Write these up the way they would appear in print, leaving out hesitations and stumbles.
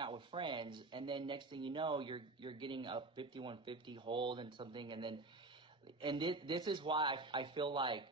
out with friends, and then next thing you know, you're getting a 5150 hold and something, and then this is why I feel like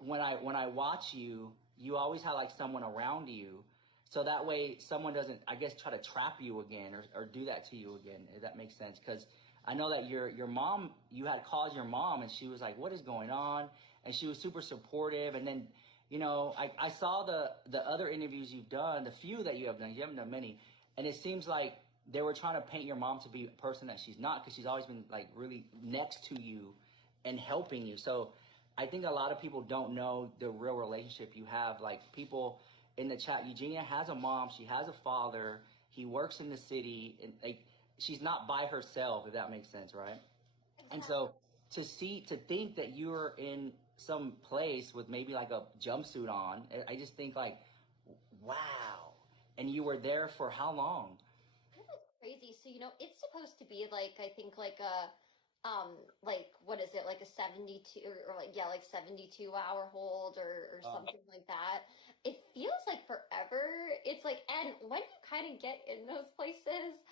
when I watch you, you always have like someone around you, so that way someone doesn't, I guess, try to trap you again or do that to you again. If that makes sense, because I know that your mom, you had called your mom, and she was like, "What is going on?" And she was super supportive. And then, you know, I saw the other interviews you've done, the few that you have done. You haven't done many, and it seems like they were trying to paint your mom to be a person that she's not, because she's always been like really next to you and helping you. So I think a lot of people don't know the real relationship you have. Like, people in the chat, Eugenia has a mom, she has a father, he works in the city, and like, she's not by herself, if that makes sense, right? Exactly. And so to think that you're in some place with maybe like a jumpsuit on, I just think like, wow. And you were there for how long? It was crazy. So, it's supposed to be like, I think like a, like, what is it? Like a 72 or like, yeah, like 72-hour hold or something like that. It feels like forever. It's like, and when you kind of get in those places,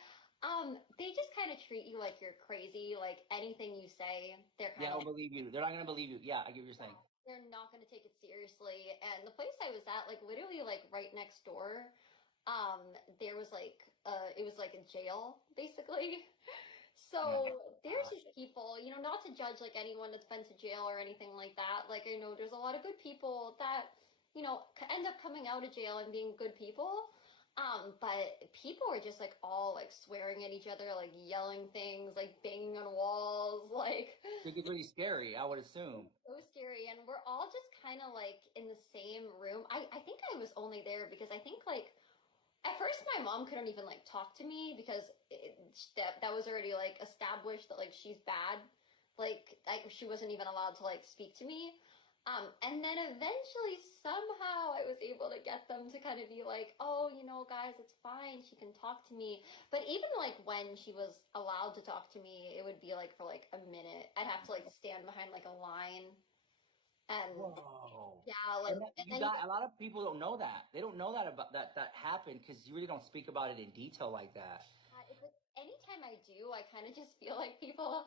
they just kind of treat you like you're crazy. Like anything you say, they're kind Yeah, I of don't believe you. They're not going to believe you. Yeah, I get what you're saying. they're not going to take it seriously. And the place I was at, like literally like right next door, there was like it was like a jail basically. So there's these people, not to judge like anyone that's been to jail or anything like that. Like I know there's a lot of good people that, end up coming out of jail and being good people. But people were just like all like swearing at each other, like yelling things, like banging on walls, like I think it's really scary, I would assume. so scary. And we're all just kind of like in the same room. I think I was only there because I think like at first my mom couldn't even like talk to me because that was already like established that like she's bad. Like she wasn't even allowed to like speak to me. And then eventually somehow I was able to get them to kind of be like, oh, guys, it's fine. She can talk to me. But even like when she was allowed to talk to me, it would be like for like a minute. I'd have to like stand behind like a line. And Whoa. yeah, like, And that, and you then got a lot of people don't know that. They don't know that about that happened because you really don't speak about it in detail like that. it's like anytime I do, I kind of just feel like people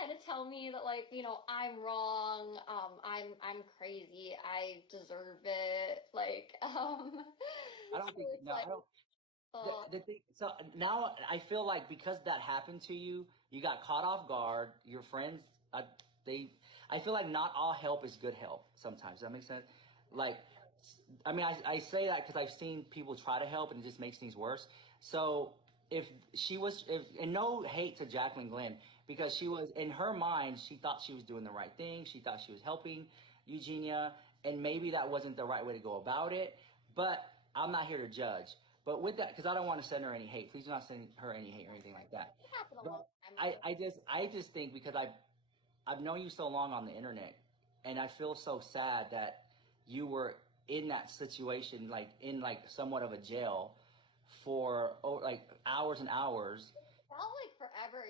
kind of tell me that like, I'm wrong, I'm crazy, I deserve it. Like, I so don't think it's no, I like, don't. uh, The thing, so now I feel like because that happened to you, you got caught off guard. Your friends, I feel like not all help is good help. Sometimes does that make sense. Like, I mean, I say that because I've seen people try to help and it just makes things worse. So if she was, and no hate to Jacqueline Glenn, because she was in her mind, she thought she was doing the right thing. She thought she was helping Eugenia, and maybe that wasn't the right way to go about it. But I'm not here to judge. But with that, because I don't want to send her any hate. Please do not send her any hate or anything like that. it happened a long But time ago. I just think because I've known you so long on the internet, and I feel so sad that you were in that situation, like in like somewhat of a jail for like hours and hours. Felt like forever,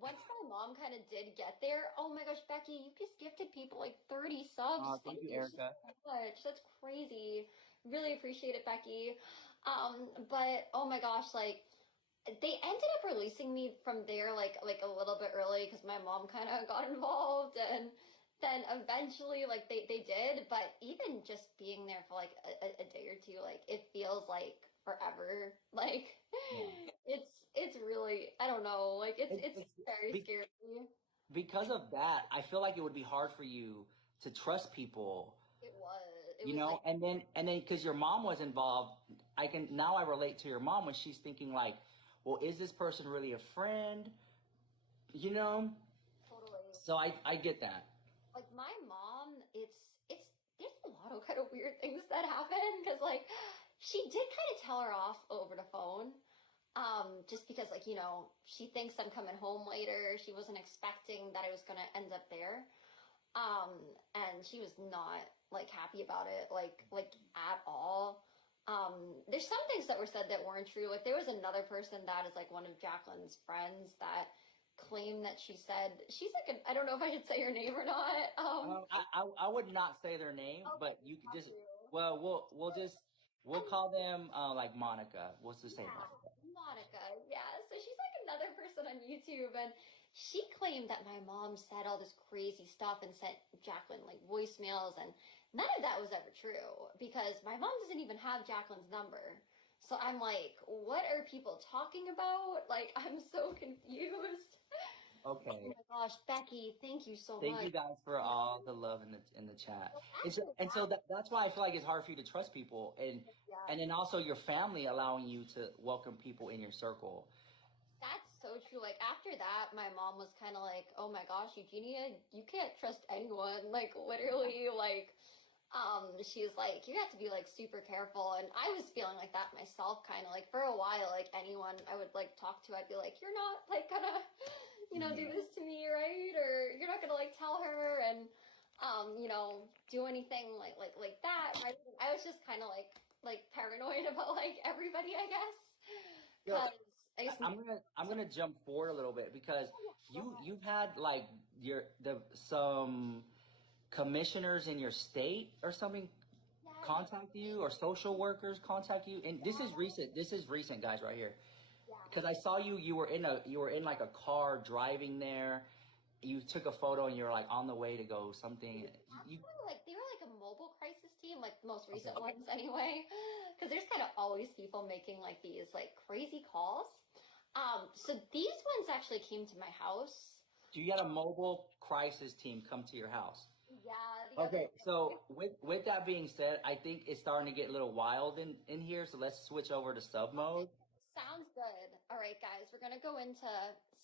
once my mom kind of did get there. Oh my gosh, Becky, you just gifted people like 30 subs. Thank Thank you, you so Erica. much. That's crazy. Really appreciate it, Becky. But oh my gosh, like they ended up releasing me from there like a little bit early because my mom kind of got involved, and then eventually like they did. But even just being there for like a day or two, like it feels like forever. Like Yeah. it's really, I don't know, like it's It's very be- scary. because of that. I feel like it would be hard for you to trust people, It was like, and then because your mom was involved, I relate to your mom when she's thinking like, well, is this person really a friend? You know. totally. So I get that. Like my mom, it's there's a lot of kind of weird things that happen because like she did kind of tell her off over the phone. Just because like, she thinks I'm coming home later. She wasn't expecting that I was gonna end up there. And she was not like happy about it, like at all. There's some things that were said that weren't true. Like there was another person that is like one of Jacqueline's friends that claimed that she's like I don't know if I should say her name or not. I would not say their name, Okay, but you could not just, you. well, we'll just, We'll call them like Monica. What's to say Yeah, Monica? Monica. Yeah. So she's like another person on YouTube, and she claimed that my mom said all this crazy stuff and sent Jacqueline like voicemails, and none of that was ever true because my mom doesn't even have Jacqueline's number. So I'm like, what are people talking about? Like, I'm so confused. Oh Okay. my gosh, Becky, thank you so Thank much. you guys for Yeah. all the love in the chat. So And so that's why I feel like it's hard for you to trust people, yeah, and then also your family allowing you to welcome people in your circle. that's so true. Like after that, my mom was kind of like, "Oh my gosh, Eugenia, you can't trust anyone." Like literally, like she was like, "You have to be like super careful." And I was feeling like that myself, kind of like for a while. Like anyone I would like talk to, I'd be like, "You're not like gonna, do this to me, right? Or you're not gonna like tell her and do anything like that." Right? I was just kind of like paranoid about like everybody, I guess, Yo, because I guess. I'm gonna jump forward a little bit because Go ahead. you've had like some commissioners in your state or something Yeah, contact you, or social workers contact you, and this is recent. This is recent, guys, right here. yeah. Because I saw you were in like a car driving there. You took a photo and you were like on the way to go something. You Actually, like they were like a mobile crisis team, like the most recent okay? ones anyway. Because there's kind of always people making like these like crazy calls. So these ones actually came to my house. So you had a mobile crisis team come to your house. Yeah, the other Okay, so with that being said, I think it's starting to get a little wild in here. So let's switch over to sub mode. sounds good. All right, guys, we're gonna go into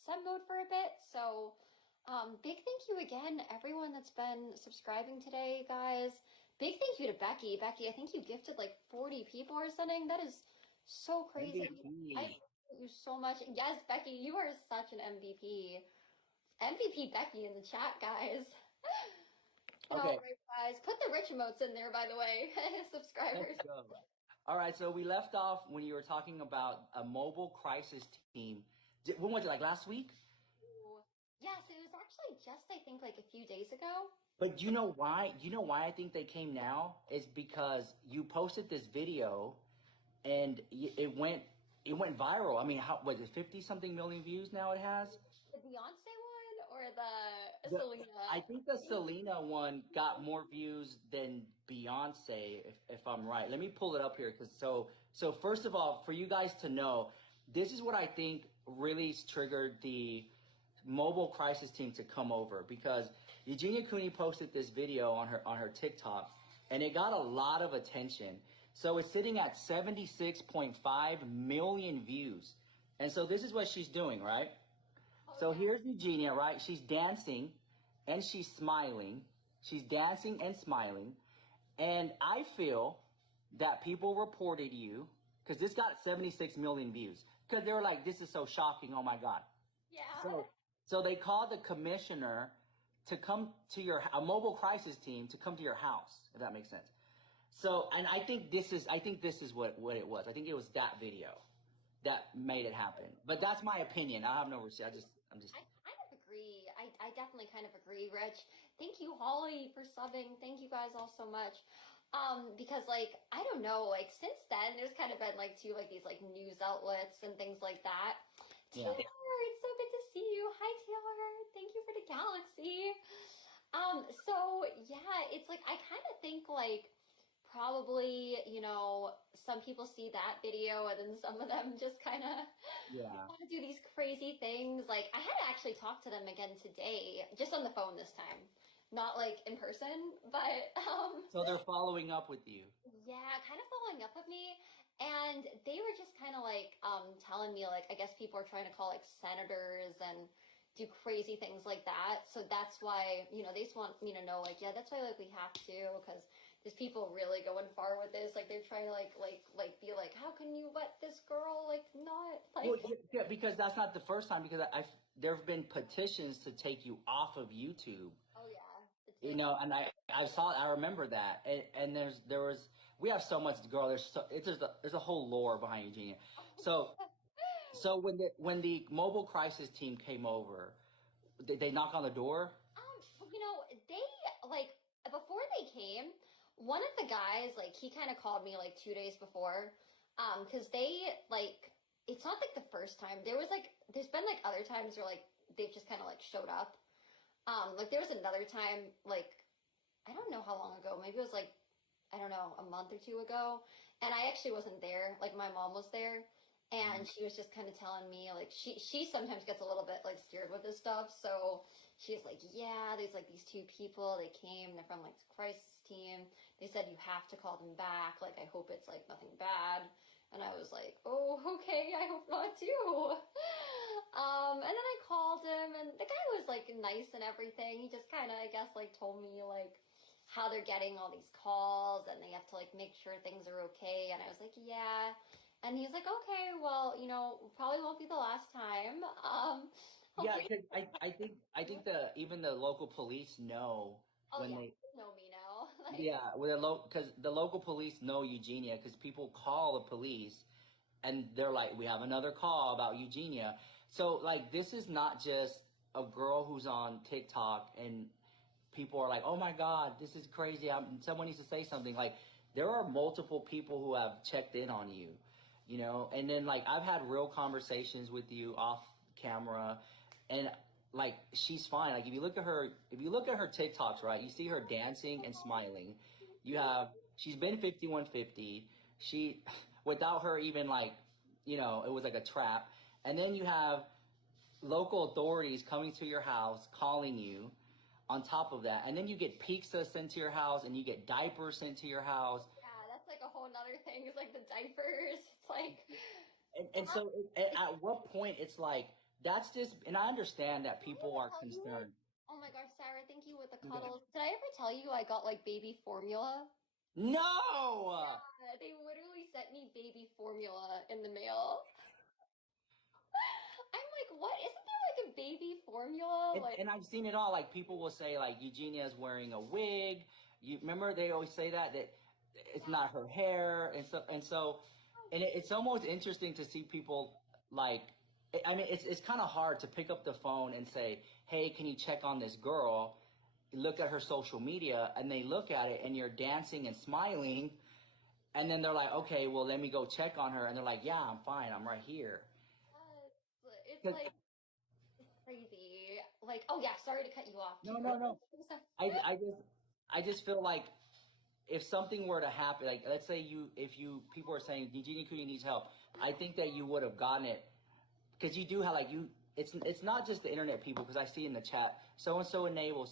sub mode for a bit. So, big thank you again, everyone that's been subscribing today, guys. Big thank you to Becky. Becky, I think you gifted like 40 people or something. That is so crazy. I MVP. thank you so much. Yes, Becky, you are such an MVP. MVP Becky in the chat, guys. All Okay, right, guys. Put the rich emotes in there, by the way, let's subscribers. go. All right, so we left off when you were talking about a mobile crisis team. When was it? Like last week? Yes, it was actually just, I think, like a few days ago. But you know why? You know why I think they came now? Is because you posted this video and it went viral. I mean, how was it? 50 something million views now it has. The Beyonce one or the The, Selena? I think the Selena one got more views than Beyonce, if I'm right. Let me pull it up here, because so first of all, for you guys to know, this is what I think really triggered the mobile crisis team to come over, because Eugenia Cooney posted this video on her TikTok, and it got a lot of attention. So it's sitting at 76.5 million views, and so this is what she's doing, right? So here's Eugenia, right? She's dancing and she's smiling. She's dancing and smiling. And I feel that people reported you, because this got 76 million views, because they were like, this is so shocking. Oh my God. Yeah. So they called the commissioner to come to a mobile crisis team to come to your house, if that makes sense. So, and I think this is what it was. I think it was that video that made it happen. But that's my opinion. I have no receipt. I'm just. I kind of agree. I definitely kind of agree, Rich. Thank you, Holly, for subbing. Thank you guys all so much. Because like I don't know, like since then there's kind of been like these like news outlets and things like that. Yeah. Taylor, it's so good to see you. Hi Taylor. Thank you for the galaxy. So yeah, it's like I kind of think like probably, some people see that video and then some of them just kind of Yeah. want to do these crazy things. Like I had to actually talk to them again today, just on the phone this time, not like in person, but So they're following up with you. yeah, kind of following up with me. And they were just kind of like telling me like I guess people are trying to call like senators and do crazy things like that. So that's why, they just want me to know like, yeah, that's why like we have to, because there's people really going far with this. Like they're trying to like be like, how can you let this girl like not like? Well, yeah, because that's not the first time. Because there have been petitions to take you off of YouTube. Oh yeah. And I remember that. And we have so much, girl. There's a whole lore behind Eugenia. So when the mobile crisis team came over, they knock on the door. They like before they came. one of the guys, like, he kind of called me like 2 days before, because they like, it's not like the first time. There's been like other times where like they've just kind of like showed up. Like there was another time, like I don't know how long ago. Maybe it was like I don't know, a month or two ago, and I actually wasn't there. Like my mom was there, and she was just kind of telling me like she sometimes gets a little bit like scared with this stuff. So she's like, yeah, there's like these two people. They came. They're from like the crisis team. They said you have to call them back. Like I hope it's like nothing bad. And I was like, oh, okay, I hope not too. And then I called him, and the guy was like nice and everything. He just kind of, I guess, like told me like how they're getting all these calls and they have to like make sure things are okay. And I was like, yeah. And he's like, okay, well, probably won't be the last time. Yeah, Hopefully, because I think the even the local police know oh when yeah, they you know me now. Like, yeah, with because the local police know Eugenia because people call the police and they're like, we have another call about Eugenia. So like this is not just a girl who's on TikTok and people are like, oh my God, this is crazy. Someone needs to say something. Like there are multiple people who have checked in on you, and then like I've had real conversations with you off camera and like she's fine. Like if you look at her TikToks, right, you see her dancing and smiling. She's been 5150. She without her even like, it was like a trap. And then you have local authorities coming to your house, calling you on top of that. And then you get pizza sent to your house and you get diapers sent to your house. yeah, that's like a whole nother thing. It's like the diapers. It's like, And so at what point it's like, that's just, and I understand that did I people ever are tell you? concerned. Oh my gosh, Sarah, thank you with the cuddles. Did I ever tell you I got like baby formula? No! Yeah, they literally sent me baby formula in the mail. I'm like, what? Isn't there like a baby formula? And, Like, and I've seen it all. Like people will say, like Eugenia's wearing a wig. You remember they always say that it's not her hair, and it's almost interesting to see people like. I mean, it's kind of hard to pick up the phone and say, "Hey, can you check on this girl?" Look at her social media, and they look at it, and you're dancing and smiling, and then they're like, "Okay, well, let me go check on her," and they're like, "Yeah, I'm fine. I'm right here." yes, it's like it's crazy. Like, oh yeah, sorry to cut you off. No, no, no. I, I just I just feel like if something were to happen, like let's say if people are saying Eugenia Cooney needs help, I think that you would have gotten it because you do have like you. It's not just the internet people because I see in the chat so and so enable,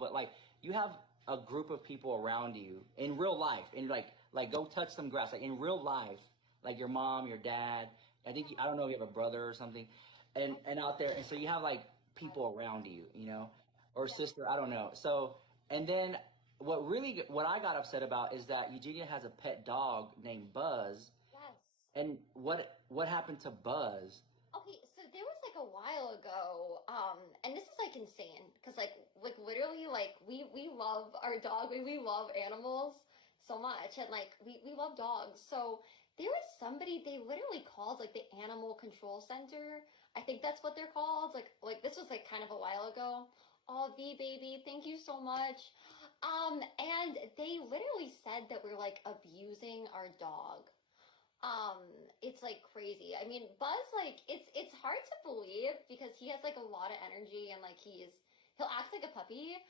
but like you have a group of people around you in real life and like go touch some grass like in real life, like your mom, your dad. I don't know if you have a brother or something, and out there, and so you have like people around you, or sister, I don't know. So and then what I got upset about is that Eugenia has a pet dog named Buzz, Yes. and what happened to Buzz? Okay, so there was like a while ago, and this is like insane because like literally like we love our dog, we love animals so much, and like we love dogs. So there was somebody they literally called like the animal control center. I think that's what they're called. Like this was like kind of a while ago. Oh, V baby, thank you so much. And they literally said that we're like abusing our dog. Um, it's like crazy. I mean, Buzz, like, it's hard to believe because he has like a lot of energy and like he'll act like a puppy,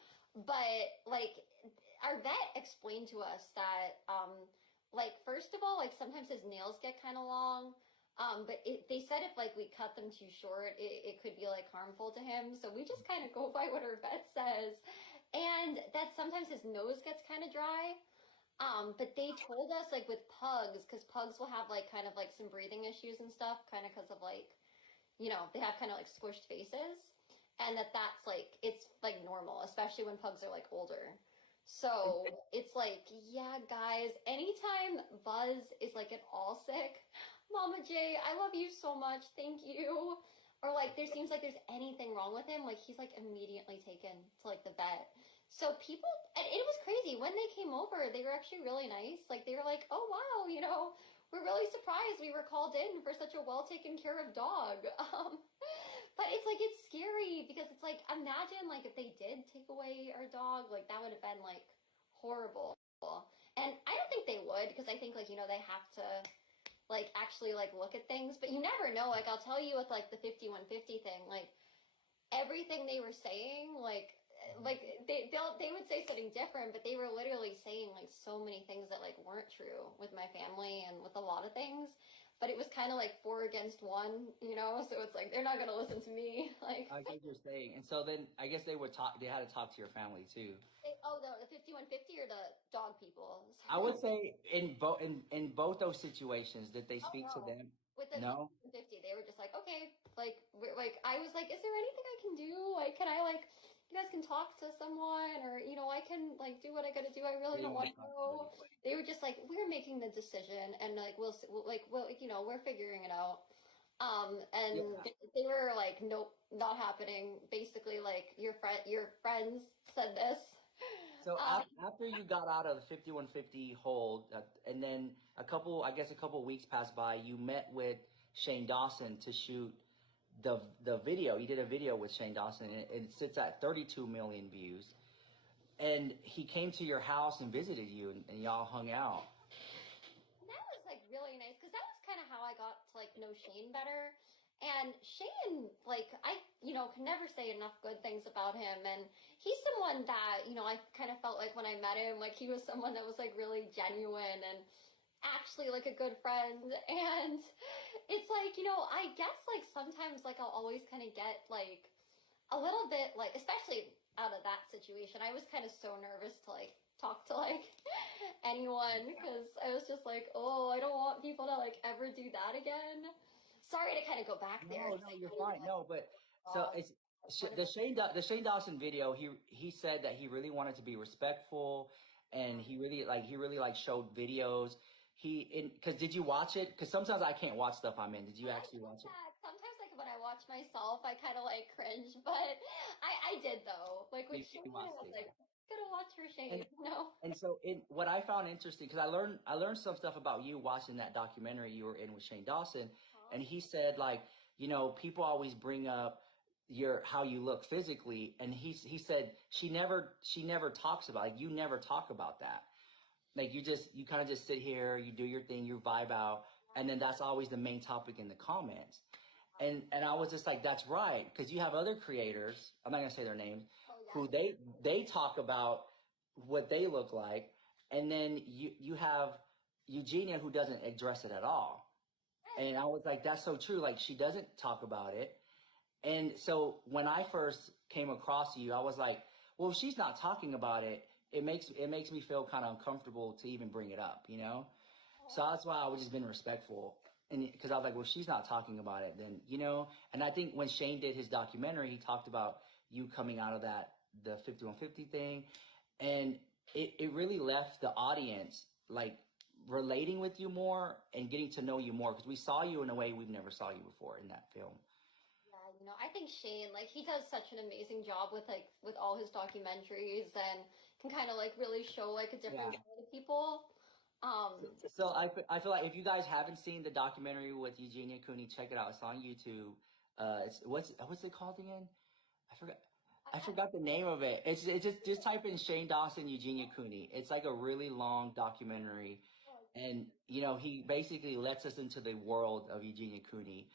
but like our vet explained to us that like first of all, like sometimes his nails get kind of long. But they said if like we cut them too short, it could be like harmful to him. So we just kind of go by what our vet says, and that sometimes his nose gets kind of dry. But they told us like with pugs, because pugs will have like kind of like some breathing issues and stuff, kind of because of like, they have kind of like squished faces, and that's like it's like normal, especially when pugs are like older. So it's like, yeah, guys, anytime Buzz is like at all sick, Mama J, I love you so much, thank you. Or like there seems like there's anything wrong with him, like he's like immediately taken to like the vet. So people, and it was crazy. When they came over, they were actually really nice. Like, they were like, oh, wow, we're really surprised we were called in for such a well taken care of dog. But it's like, it's scary because it's like, imagine, like, if they did take away our dog, like, that would have been, like, horrible. And I don't think they would, because I think, like, you know, they have to, like, actually, like, look at things. But you never know. Like, I'll tell you with, like, the 5150 thing, like, everything they were saying, like they would say something different, but they were literally saying, like, so many things that, like, weren't true with my family and with a lot of things. But it was kind of like 4 against 1, you know? So it's like, they're not going to listen to me. Like, I get what you're saying. And so then I guess they had to talk to your family too. the 5150 or the dog people? I would say in both those situations, did they speak to no. them? With the No. 50, they were just like, okay, like, like, I was like, is there anything I can do? Like, can I, like, you guys can talk to someone, or, you know, I can, like, do what I gotta do. I really don't want to go. They were just like, we're making the decision, and, like, we'll you know, we're figuring it out. And they were like, nope, not happening. Basically, like, your friends said this. So after you got out of the 5150 hold, and then a couple weeks passed by, you met with Shane Dawson to shoot the video. You did a video with Shane Dawson, and it sits at 32 million views. And he came to your house and visited you, and y'all hung out. That was, like, really nice, because that was kind of how I got to, like, know Shane better. And Shane, like, I, you know, can never say enough good things about him. And he's someone that, you know, I kind of felt like when I met him, like, he was someone that was, like, really genuine and actually, like, a good friend. And it's like, you know, I guess, like, sometimes, like, I'll always kind of get, like, a little bit, like, especially out of that situation, I was kind of so nervous to, like, talk to, like, anyone, because I was just like, oh, I don't want people to, like, ever do that again. Sorry to kind of go back there. No, you're fine. No, but so it's the Shane Dawson video. He said that he really wanted to be respectful, and he really like showed videos. Because did you watch it? Because sometimes I can't watch stuff I'm in. Did you actually watch it? Sometimes, like, when I watch myself, I kind of, like, cringe, but I did, though. Like, with Shane, I was like, gotta watch her Shane, you know? And so what I found interesting, because I learned some stuff about you watching that documentary you were in with Shane Dawson, and he said, like, you know, people always bring up how you look physically, and he said she never talks about, like, you never talk about that. Like, you kind of just sit here, you do your thing, you vibe out, and then that's always the main topic in the comments. And I was just like, that's right, because you have other creators, I'm not gonna say their names, who they talk about what they look like, and then you have Eugenia, who doesn't address it at all. And I was like, that's so true. Like, she doesn't talk about it. And so when I first came across you, I was like, well, if she's not talking about it, it makes me feel kind of uncomfortable to even bring it up, you know? So that's why I was just being respectful. And because I was like, well, she's not talking about it, then, you know? And I think when Shane did his documentary, he talked about you coming out of the 5150 thing. And it really left the audience, like, relating with you more and getting to know you more, because we saw you in a way we've never saw you before in that film. Yeah, you know, I think Shane, like, he does such an amazing job with all his documentaries, and can kind of, like, really show, like, a different side of people. So I feel like if you guys haven't seen the documentary with Eugenia Cooney, check it out. It's on YouTube. It's what's it called again? I forgot the name of it. It's just type in Shane Dawson, Eugenia Cooney. It's like a really long documentary. And, you know, he basically lets us into the world of Eugenia Cooney.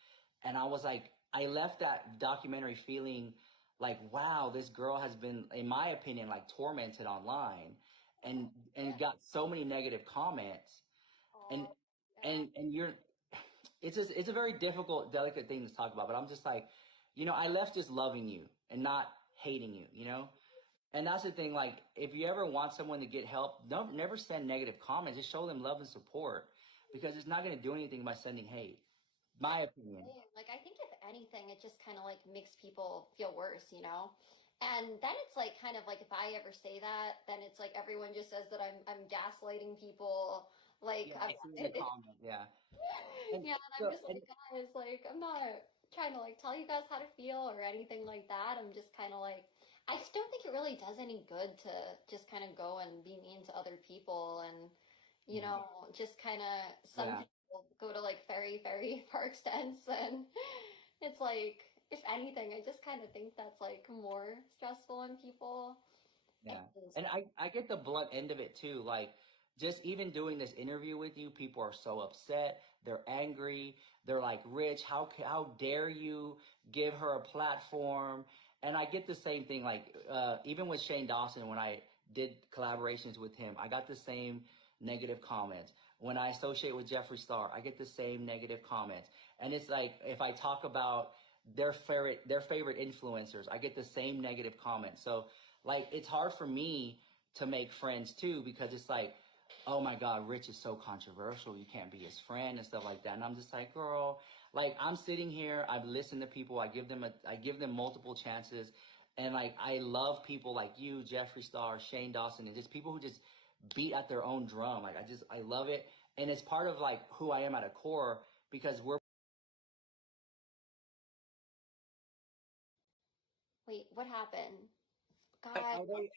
And I was like, I left that documentary feeling like, wow, this girl has been, in my opinion, like, tormented online and got so many negative comments. And it's a very difficult, delicate thing to talk about, but I'm just like, you know, I left just loving you and not hating you, you know? And that's the thing, like, if you ever want someone to get help, never send negative comments. Just show them love and support, because it's not going to do anything by sending hate. My opinion. Like, I think if anything, it just kind of, like, makes people feel worse, you know? And then it's, like, kind of like, if I ever say that, then it's like everyone just says that I'm gaslighting people. Like, yeah, I've seen the comment, yeah. And I'm just like, guys, like, I'm not trying to, like, tell you guys how to feel or anything like that. I'm just kind of like, I just don't think it really does any good to just kind of go and be mean to other people, and, you know, just kind of, some people go to, like, very, very far extents, and it's like, if anything, I just kind of think that's, like, more stressful on people. Yeah. And And I get the blunt end of it too. Like, just even doing this interview with you, people are so upset. They're angry. They're like, Rich, how dare you give her a platform? And I get the same thing. Like, even with Shane Dawson, when I did collaborations with him, I got the same negative comments. When I associate with Jeffree Star, I get the same negative comments. And it's like, if I talk about their favorite influencers, I get the same negative comments. So like, it's hard for me to make friends too, because it's like, oh my God, Rich is so controversial. You can't be his friend and stuff like that. And I'm just like, girl, like, I'm sitting here, I've listened to people, I give them multiple chances. And like, I love people like you, Jeffree Star, Shane Dawson, and just people who just beat at their own drum. Like, I love it. And it's part of like who I am at a core, because we're wait, what happened? like, God. are they,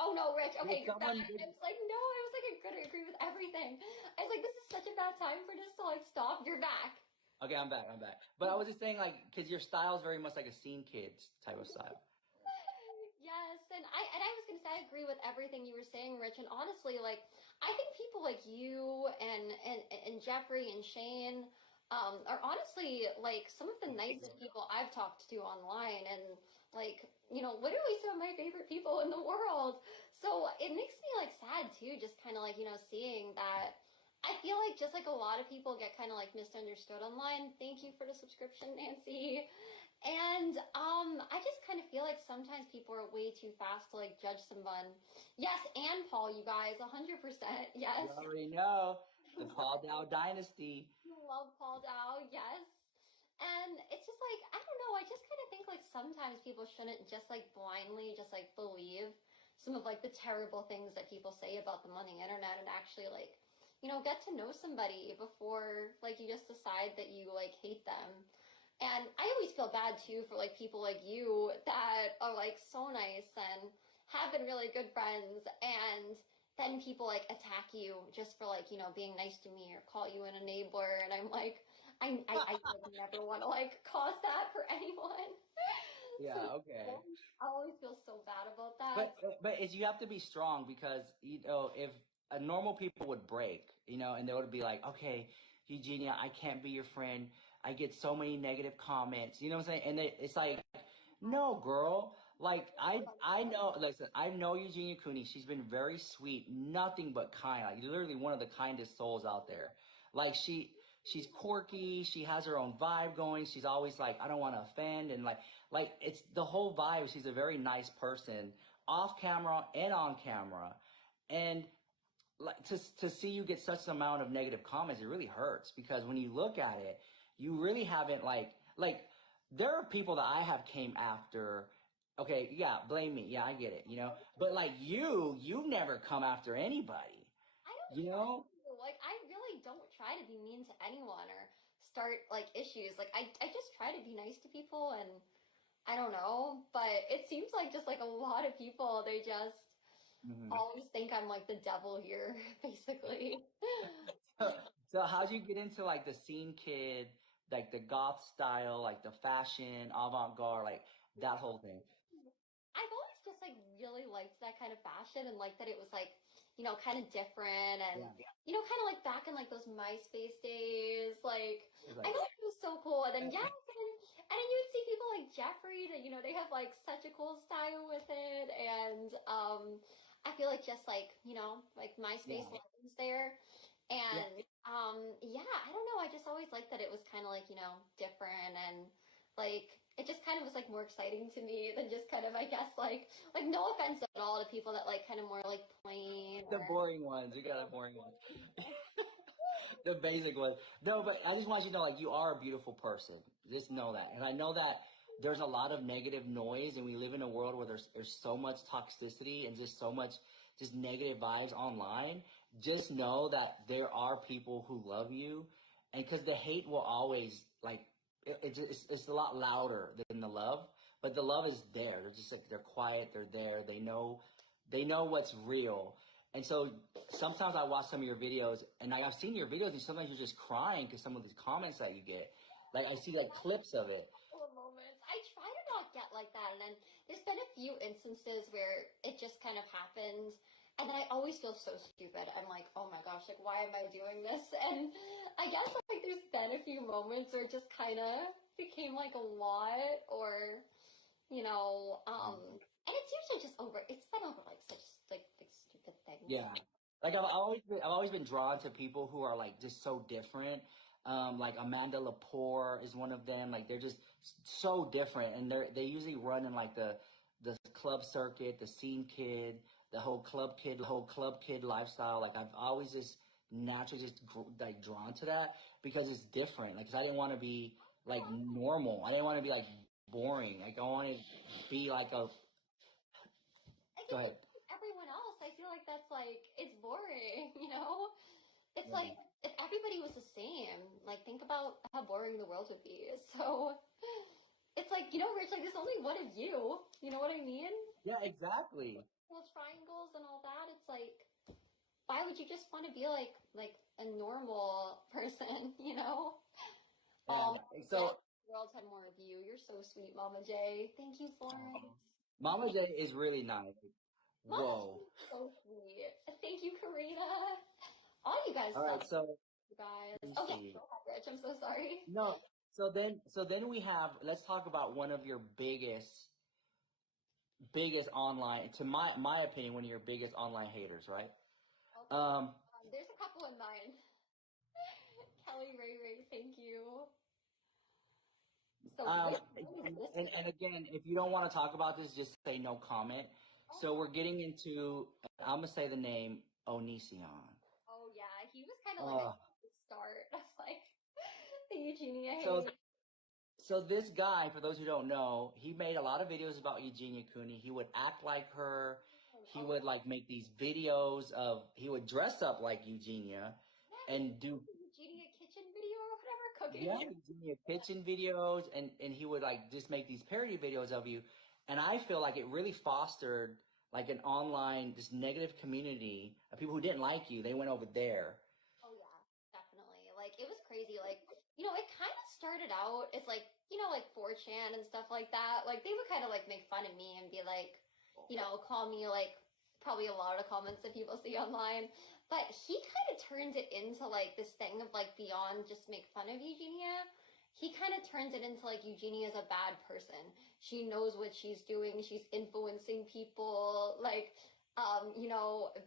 Oh no, Rich. did Okay, you're back. someone, I was like, no, I was like, I couldn't agree with everything. I was like, this is such a bad time for this to like stop. You're back. okay, I'm back, I'm back. But I was just saying, like, because your style is very much like a scene kids type of style. Yes, and I was gonna say I agree with everything you were saying, Rich. And honestly, like I think people like you and Jeffrey and Shane are honestly like some of the nicest people I've talked to online, and like literally some of my favorite people in the world. So it makes me like sad too, just kind of like seeing that. I feel like just like a lot of people get kind of like misunderstood online. Thank you for the subscription, Nancy. And I just kind of feel like sometimes people are way too fast to like judge someone. Yes, and Paul, you guys, 100%. Yes. You already know the Paul Dow dynasty. Love Paul Dow, yes. And it's just like, I don't know, I just kind of think like sometimes people shouldn't just like blindly just like believe some of like the terrible things that people say about them on the internet, and actually like, get to know somebody before like you just decide that you like hate them. And I always feel bad too for like people like you that are like so nice and have been really good friends, and then people like attack you just for like being nice to me or call you an enabler, and I'm like I would never want to like cause that for anyone. So Yeah, okay. I always feel so bad about that. But it's, you have to be strong, because if normal people would break, and they would be like, okay, Eugenia, I can't be your friend. I get so many negative comments. You know what I'm saying? And it's like, no, girl. Like, I know. Listen, I know Eugenia Cooney. She's been very sweet, nothing but kind. Like, literally one of the kindest souls out there. Like, she's quirky. She has her own vibe going. She's always like, I don't want to offend, and like it's the whole vibe. She's a very nice person, off camera and on camera, and like, to see you get such an amount of negative comments, it really hurts, because when you look at it, you really haven't like there are people that I have came after. Okay, yeah, blame me. Yeah, I get it. But like you've never come after anybody. I don't You try know? to. Like, I really don't try to be mean to anyone or start like issues. Like, I just try to be nice to people, and I don't know, but it seems like just like a lot of people, they just Hmm. always think I'm like the devil here, basically. So how'd you get into like the scene kid, like the goth style, like the fashion, avant-garde, like that whole thing? I've always just like really liked that kind of fashion, and like that it was like, kind of different, and Yeah. kind of like back in like those MySpace days. Like, It's I like, thought it was so cool. And then yes, and then you would see people like Jeffrey that they have like such a cool style with it, and I feel like just like like MySpace yeah. legends there. Yeah. And yeah, I don't know. I just always liked that it was kind of like, different, and like it just kind of was like more exciting to me than just kind of, I guess, like no offense at all to people that like kind of more like plain The or boring ones. You got a boring one. The basic ones. No, but I just want you to know, like, you are a beautiful person. Just know that. And I know that there's a lot of negative noise, and we live in a world where there's so much toxicity and just so much just negative vibes online. Just know that there are people who love you, and because the hate will always like it's a lot louder than the love, but the love is there. They're just like, they're quiet. They're there. They know what's real. And so sometimes I watch some of your videos, and I've seen your videos, and sometimes you're just crying because some of the comments that you get. Like, I see like clips of it. couple of moments. I try to not get like that, and then there's been a few few instances where it just kind of happened. And then I always feel so stupid. I'm like, oh my gosh, like, why am I doing this? And I guess like there's been a few moments where it just kind of became like a lot, or, and it's usually just over. It's been over like such like stupid things. Yeah. Like I've always been drawn to people who are like just so different. Like Amanda Lepore is one of them. Like they're just so different, and they usually run in like the club circuit, the scene kid, the whole club kid lifestyle. Like I've always just naturally just like drawn to that because it's different. Like 'cause I didn't want to be like normal. I didn't want to be like boring. Like I want to be like a. I Go think ahead. like everyone else, I feel like that's like it's boring, you know? It's Yeah. like if everybody was the same, like think about how boring the world would be. So it's like, Rich, like there's only one of you. You know what I mean? Yeah. Exactly. Well, triangles and all that. It's like, why would you just want to be like a normal person, you know? Yeah. So. The world had more of you. You're so sweet, Mama J. Thank you, Florence. Mama J is really nice. Mama Whoa. J is so sweet. Thank you, Karina. All you guys All right, suck, so you guys. let me Okay, see. go ahead, Rich. I'm so sorry. No, so then we have. Let's talk about one of your biggest online. To my opinion, one of your biggest online haters, right? Okay. Um, There's a couple in mine. Kelly Ray Ray, thank you. So um, which one is this? and again, if you don't want to talk about this, just say no comment. So we're getting into. I'm gonna say the name Onision. Oh yeah, he was kind of like Uh, the start of like the Eugenia so hate. So this guy, for those who don't know, he made a lot of videos about Eugenia Cooney. He would act like her. He would like make these videos of. He would dress up like Eugenia, Yeah, and do Eugenia kitchen video or whatever cooking. yeah Eugenia kitchen videos, and he would like just make these parody videos of you. And I feel like it really fostered like an online this negative community of people who didn't like you. They went over there. Oh yeah, definitely. Like it was crazy. Like it kind of started out as like like 4chan and stuff like that. Like they would kind of like make fun of me and be like, call me like probably a lot of comments that people see online. But he kind of turned it into like this thing of like beyond just make fun of Eugenia. He kind of turns it into like Eugenia is a bad person. She knows what she's doing. She's influencing people. Like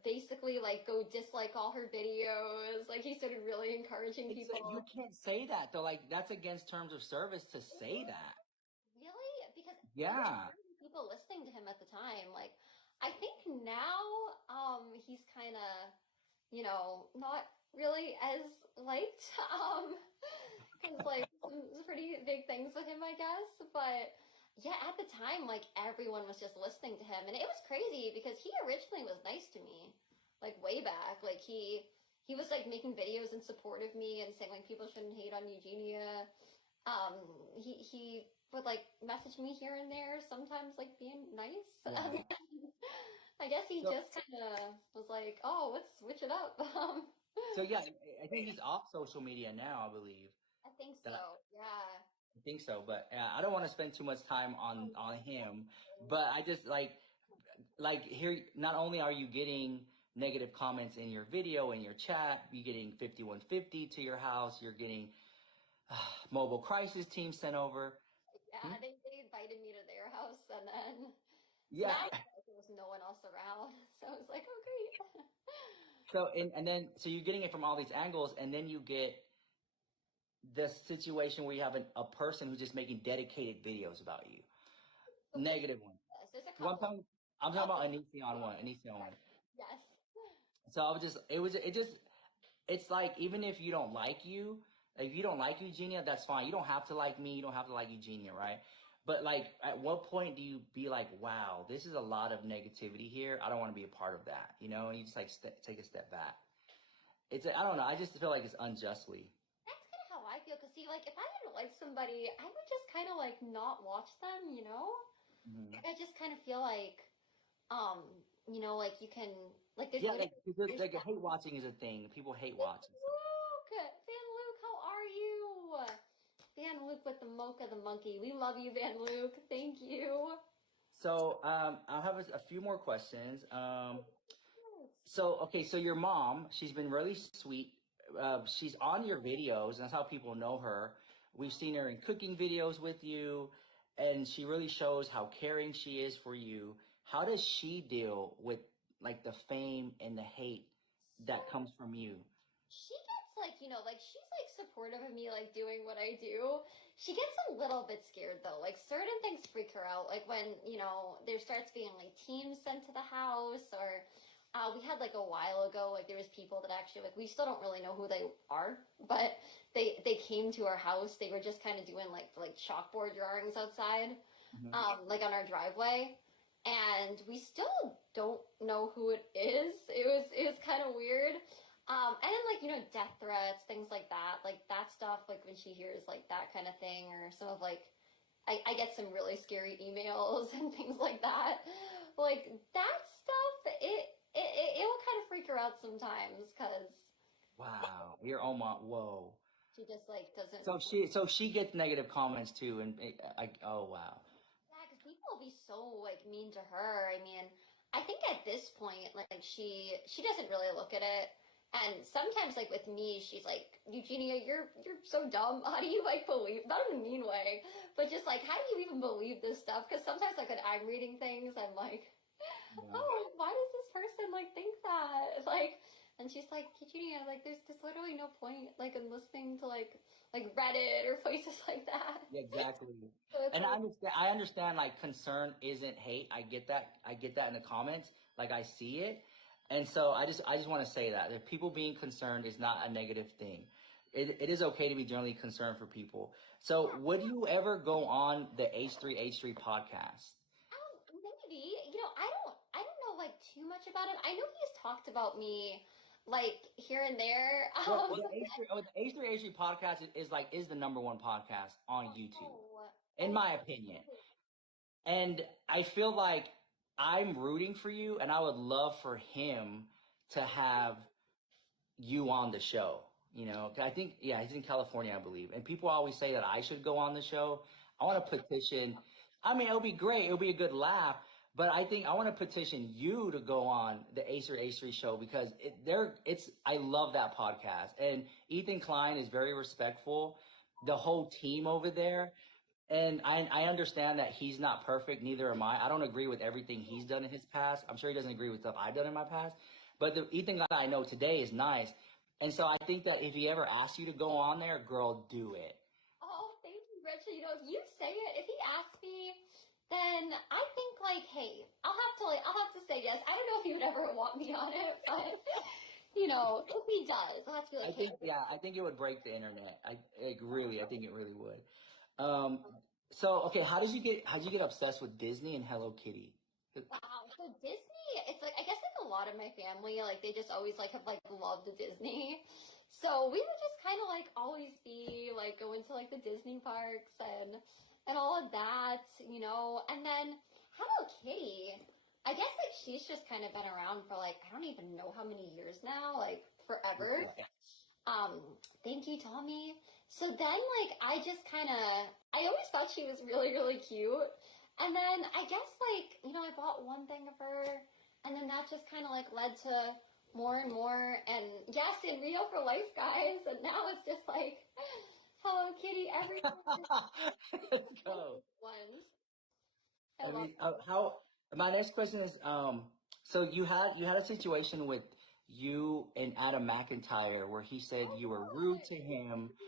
basically like go dislike all her videos. Like he started really encouraging people. You can't say that though. Like that's against terms of service to say that. Really? Because there Yeah. were people listening to him at the time. Like I think now he's kind of not really as liked because like some pretty big things with him, I guess. But yeah, at the time, like everyone was just listening to him, and it was crazy because he originally was nice to me, like way back. Like he was like making videos in support of me and saying like people shouldn't hate on Eugenia. He would like message me here and there, sometimes like being nice. Yeah. I guess he So, just kind of was like, oh, let's switch it up. so yeah, I think he's off social media now. I believe. I think That so. Yeah. I think so, but I don't want to spend too much time on him. But I just like here. Not only are you getting negative comments in your video in your chat, you're getting 5150 to your house. You're getting mobile crisis team sent over. Yeah, they invited me to their house, and then Yeah. there was no one else around, so I was like, oh great. So and then so you're getting it from all these angles, and then you get this situation where you have a person who's just making dedicated videos about you. So Negative one. yes, there's a One couple. time, I'm talking about Onision one. Onision one. Yes. So I was just, it's like, even if you don't like you, if you don't like Eugenia, that's fine. You don't have to like me. You don't have to like Eugenia, right? But like, at what point do you be like, wow, this is a lot of negativity here. I don't want to be a part of that, and you just like take a step back. I don't know. I just feel like it's unjustly. That's kind of how I feel. Cause see, like if I didn't like somebody, I would just kind of like not watch them, Mm-hmm. Like, I just kind of feel like, like you can, like there's Yeah, no. like hate watching is a thing. People hate watching. Van Luke, how are you? Van Luke with the mocha the monkey. We love you, Van Luke. Thank you. So I'll have a few more questions. Yes. So your mom, she's been really sweet. She's on your videos, and that's how people know her. We've seen her in cooking videos with you, and she really shows how caring she is for you. How does she deal with like the fame and the hate that So comes from you? she gets like, like she's like supportive of me like doing what I do. She gets a little bit scared though. Like certain things freak her out. Like when, there starts being like teams sent to the house or we had like a while ago, like there was people that actually like we still don't really know who they are, but they came to our house. They were just kind of doing like chalkboard drawings outside, Mhm. like on our driveway, and we still don't know who it is. It was kind of weird. And then like, death threats, things like that stuff, like when she hears like that kind of thing, or some of like, I get some really scary emails and things like that. Like that stuff, it will kind of freak her out sometimes because Wow, your Oma, whoa. she just like doesn't. So she gets negative comments too, and oh wow. Yeah, because people will be so like mean to her. I mean, I think at this point, like she doesn't really look at it. And sometimes, like with me, she's like, Eugenia, you're so dumb. How do you like believe? Not in a mean way, but just like, how do you even believe this stuff? Because sometimes, like when I'm reading things, I'm like, Yeah. oh, why does this person like think that? Like, and she's like, Eugenia, like there's literally no point like in listening to like Reddit or places like that. Yeah, exactly. So it's And like. I understand like concern isn't hate. I get that. I get that in the comments. Like I see it. And so I just want to say that people being concerned is not a negative thing. It is okay to be generally concerned for people. So would you ever go on the H3H3 podcast? Maybe. I don't know like too much about him. I know he's talked about me like here and there. Well, the H3H3 podcast is the number one podcast on YouTube, Oh, in oh, my opinion. And I feel like I'm rooting for you, and I would love for him to have you on the show. You know, 'cause I think, yeah, he's in California, I believe. And people always say that I should go on the show. I want to petition. I mean, it'll be great. It'll be a good laugh. But I think I want to petition you to go on the Acer H3 show because I love that podcast. And Ethan Klein is very respectful. The whole team over there. And I understand that he's not perfect, neither am I. I don't agree with everything he's done in his past. I'm sure he doesn't agree with stuff I've done in my past. But the Ethan that I know today is nice. And so I think that if he ever asks you to go on there, girl, do it. oh, thank you, Rachel. If you say it, if he asks me, then I think like, hey, I'll have to say yes. I don't know if he would ever want me on it, but if he does, I'll have to be I like, hey, think, yeah, I think it would break the internet. I think it really would. Um, so okay, how did you get obsessed with Disney and Hello Kitty? wow. So Disney, it's like I guess like a lot of my family, like they just always like have like loved Disney. So we would just kind of like always be like going to like the Disney parks and all of that. And then Hello Kitty, I guess like she's just kind of been around for like I don't even know how many years now, like forever. Um, thank you, Tommy. So then, like, I always thought she was really, really cute. And then I guess, like, I bought one thing of her, and then that just kind of, like, led to more and more. And yes, in real for life, guys. And now it's just like, Hello Kitty everywhere. Let's go. Ones. I I love mean, my next question is, so you had a situation with you and Adam McIntyre where he said Oh, you were rude God. to him. You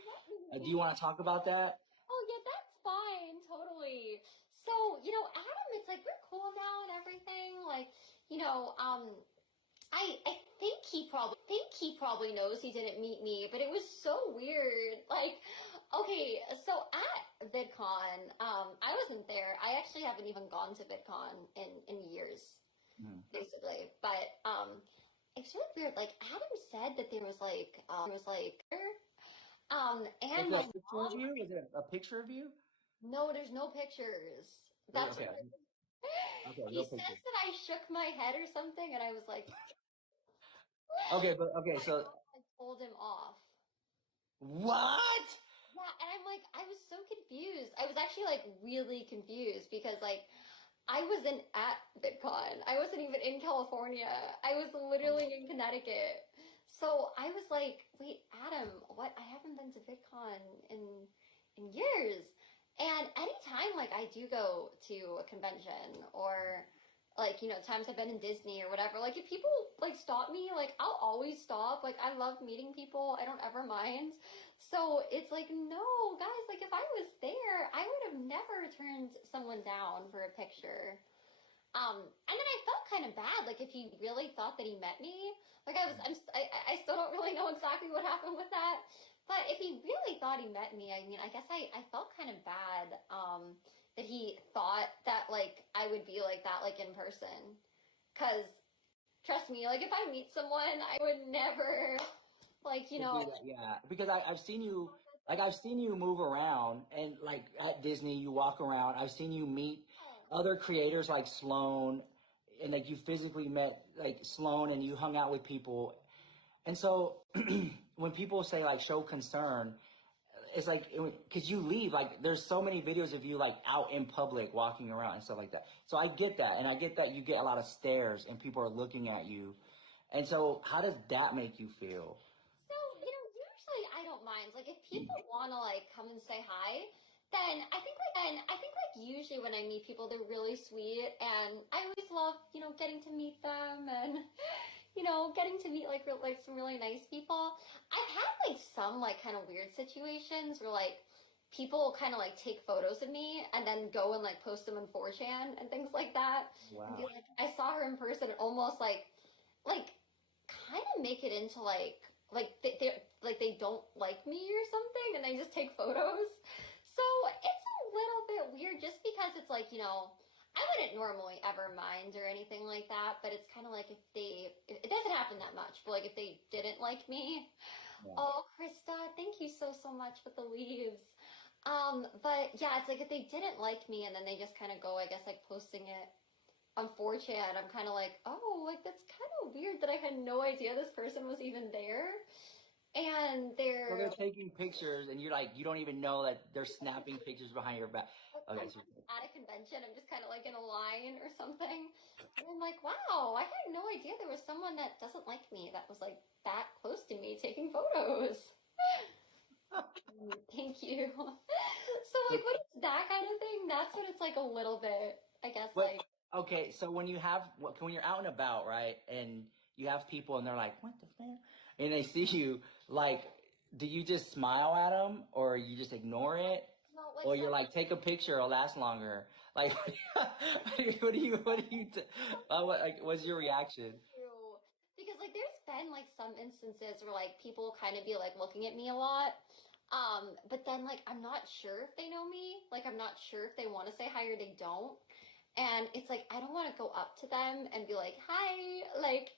let me Do you read. want to talk about that? Oh yeah, that's fine, totally. So, Adam, it's like we're cool now and everything. Like, I think he probably knows he didn't meet me, but it was so weird. Like, okay, so at VidCon, I wasn't there. I actually haven't even gone to VidCon in years, Hmm. basically. But it's really weird. Like Adam said that and Is it a my picture of mom. you? Is it a picture of you? No, there's no pictures. There- That's Okay, okay, he no says picture. that I shook my head or something, and I was like, Okay, but okay, my so mom like told him off. what? Yeah, and I'm like, I was so confused. I was actually like really confused because like I wasn't at VidCon. I wasn't even in California. I was literally in Connecticut. So I was like, wait, Adam, what? I haven't been to VidCon in years. And anytime like I do go to a convention or like, times I've been in Disney or whatever, like if people like stop me, like I'll always stop. Like I love meeting people. I don't ever mind. So it's like, no, guys, like if I was there, I would have never turned someone down for a picture. And then I felt kind of bad, like if he really thought that he met me, like I still don't really know exactly what happened with that. But if he really thought he met me, I mean, I guess I felt kind of bad, that he thought that like I would be like that, like in person. Cause trust me, like if I meet someone, I would never, like, To do that, yeah. Because I've seen you, like I've seen you move around, and like at Disney, you walk around. I've seen you meet other creators like Sloan, and like you physically met like Sloan, and you hung out with people. And so when people say like show concern, it's like because you leave, like there's so many videos of you like out in public walking around and stuff like that. So I get that, and I get that you get a lot of stares and people are looking at you. And so how does that make you feel? So, usually I don't mind. Like if people want to like come and say hi, then I think like usually when I meet people they're really sweet and I always love, getting to meet them and getting to meet like some really nice people. I've had like some like kind of weird situations where like people kind of like take photos of me and then go and like post them on 4chan and things like that. And be Wow. like, I saw her in person and almost like kind of make it into they don't like me or something and they just take photos. So it's a little bit weird just because it's like, I wouldn't normally ever mind or anything like that, but it's kind of like if it doesn't happen that much, but like if they didn't like me, Yeah. oh, Krista, thank you so, so much with the leaves. But yeah, it's like if they didn't like me and then they just kind of go, I guess, like posting it on 4chan, I'm kind of like, oh, like that's kind of weird that I had no idea this person was even there. And So they're they're taking pictures, and you're like, you don't even know that they're snapping pictures behind your back. Okay, I'm so at a convention, I'm just kind of like in a line or something. And I'm like, wow, I had no idea there was someone that doesn't like me that was like that close to me taking photos. Thank you. So like when it's that kind of thing, that's when it's like a little bit, I guess, but like okay, so when you're out and about, right, and you have people, and they're like, "What the fuck," and they see you, like, do you just smile at them, or you just ignore it, no, like or so you're like, "Take a picture, it'll last longer." Like, what's your reaction? true. Because like there's been like some instances where like people kind of be like looking at me a lot. But then like I'm not sure if they know me. Like I'm not sure if they want to say hi or they don't. And it's like I don't want to go up to them and be like, "Hi, like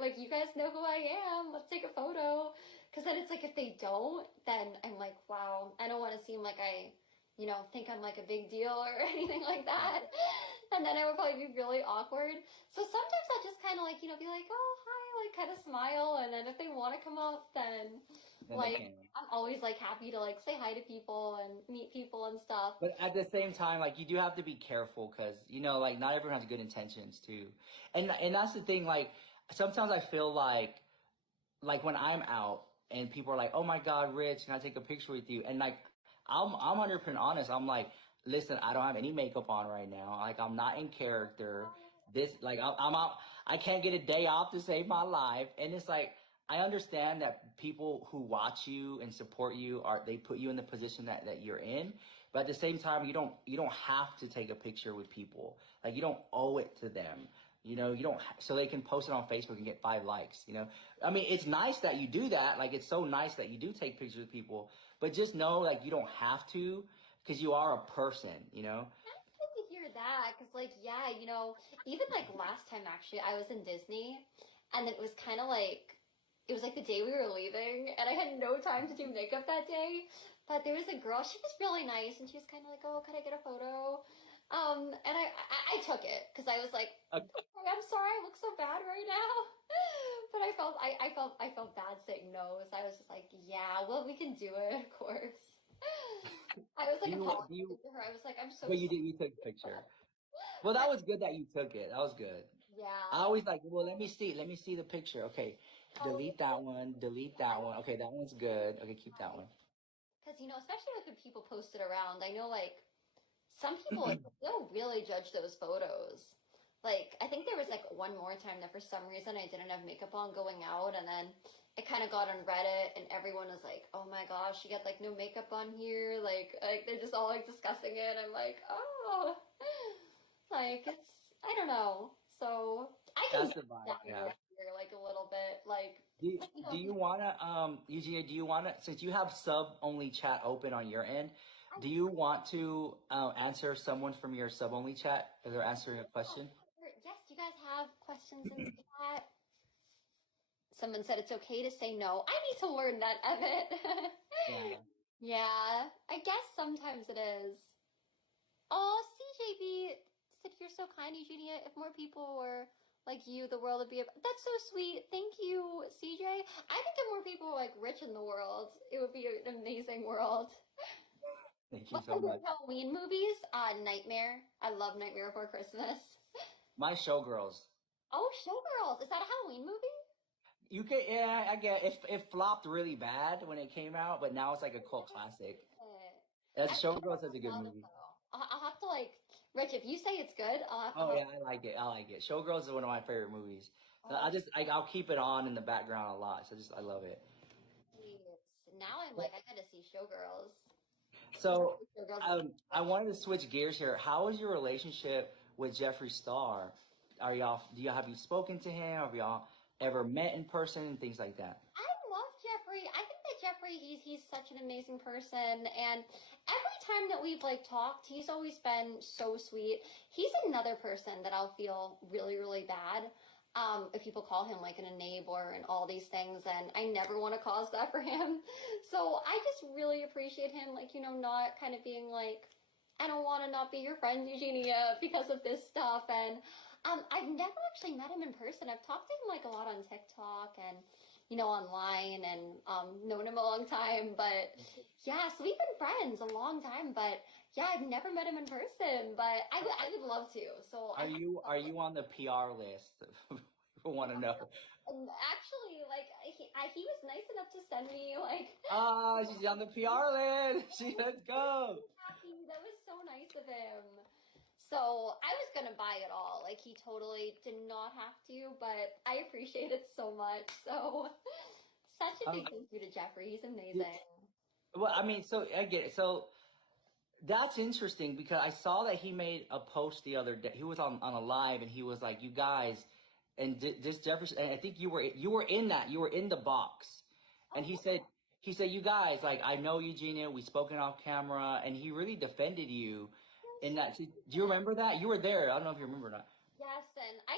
like you guys know who I am. Let's take a photo." Because then it's like if they don't, then I'm like, "Wow, I don't want to seem like I, think I'm like a big deal or anything like that." And then it would probably be really awkward. So sometimes I just kind of like, be like, "Oh, hi," like kind of smile. And then if they want to come up, then Then they like can. I'm always like happy to like say hi to people and meet people and stuff. But at the same time, like you do have to be careful because like not everyone has good intentions too, and that's the thing. Like sometimes I feel like when I'm out and people are like, "Oh my God, Rich, can I take a picture with you?" And like I'm 100% honest. I'm like, listen, I don't have any makeup on right now. Like I'm not in character. This like I'm out. I can't get a day off to save my life, and it's like. I understand that people who watch you and support you they put you in the position that you're in, but at the same time you don't have to take a picture with people. Like you don't owe it to them. You don't so they can post it on Facebook and get 5 likes. I mean, it's nice that you do that. Like it's so nice that you do take pictures with people, but just know like you don't have to because you are a person. That's good to hear that because like yeah, even like last time actually I was in Disney and it was kind of like it was like the day we were leaving and I had no time to do makeup that day. But there was a girl, she was really nice and she was kind of like, "Oh, could I get a photo?" And I took it because I was like, I'm sorry, I look so bad right now. But I felt bad saying no. So I was just like, yeah, well, we can do it, of course. I was Do like you do you? apologizing to her. I was like, I'm so But you sorry. did. You took a picture. Well, that was good that you took it. That was good. I Yeah. always like, well, let me see the picture. Okay, delete that one, delete that one. Okay, that one's good. Okay, keep that one. Because, especially like when people post it around, I know like some people, like, they'll really judge those photos. Like, I think there was like one more time that for some reason I didn't have makeup on going out, and then it kind of got on Reddit, and everyone was like, "Oh my gosh, you got like no makeup on here." Like they're just all like discussing it. I'm like, oh, like I don't know. So I can That's get the vibe. down Yeah. with here like a little bit, like, Do you wanna Eugenia, do you wanna, since you have sub only chat open on your end, I do you want to answer someone from your sub only chat if they're answering a question? yes, do you guys have questions in the chat? Someone said it's okay to say no. I need to learn that, Evan. Yeah. Yeah, I guess sometimes it is. Oh, CJB said you're so kind, Eugenia. If more people were like you, the world would be. That's so sweet. Thank you, CJ. I think if more people were like rich in the world, it would be an amazing world. Thank you What's so my much. favorite Halloween movies? Nightmare. I love Nightmare Before Christmas. My showgirls. Oh, Showgirls. Is that a Halloween movie? You can, yeah, I get it flopped really bad when it came out, but now it's like a cult classic. As I've never Showgirls is a good love it movie. though. I'll have to like, Rich, if you say it's good, Oh yeah, I like it. I like it. Showgirls is one of my favorite movies. oh, I'll keep it on in the background a lot. So I love it. please. Now I'm like, I gotta see Showgirls. So Showgirls is I wanted to switch gears here. How is your relationship with Jeffree Star? Have you spoken to him? Have y'all ever met in person and things like that? I love Jeffrey. I think that Jeffrey, he's such an amazing person, and every time that we've like talked, he's always been so sweet. He's another person that I'll feel really, really bad. If people call him like an enabler and all these things, and I never want to cause that for him. So I just really appreciate him, like, not kind of being like, I don't want to not be your friend, Eugenia, because of this stuff. And I've never actually met him in person. I've talked to him like a lot on TikTok and online, and known him a long time. But yeah, so we've been friends a long time. But yeah, I've never met him in person. But I would love to. So Are you on the PR list? People want to know. and actually, like he was nice enough to send me like. Ah, she's on the PR list. Let's go. Happy. That was so nice of him. So I was gonna buy it all. Like he totally did not have to, but I appreciate it so much. So such a Um, big thank you to Jeffrey. He's amazing. well, I mean, so I get it. So that's interesting because I saw that he made a post the other day. He was on a live and he was like, "You guys," and this Jefferson. And I think you were in that. You were in the box, and he said, "You guys, like, I know Eugenia. We spoken off camera, and he really defended you." In that, do you remember that? You were there. I don't know if you remember or not. Yes, and I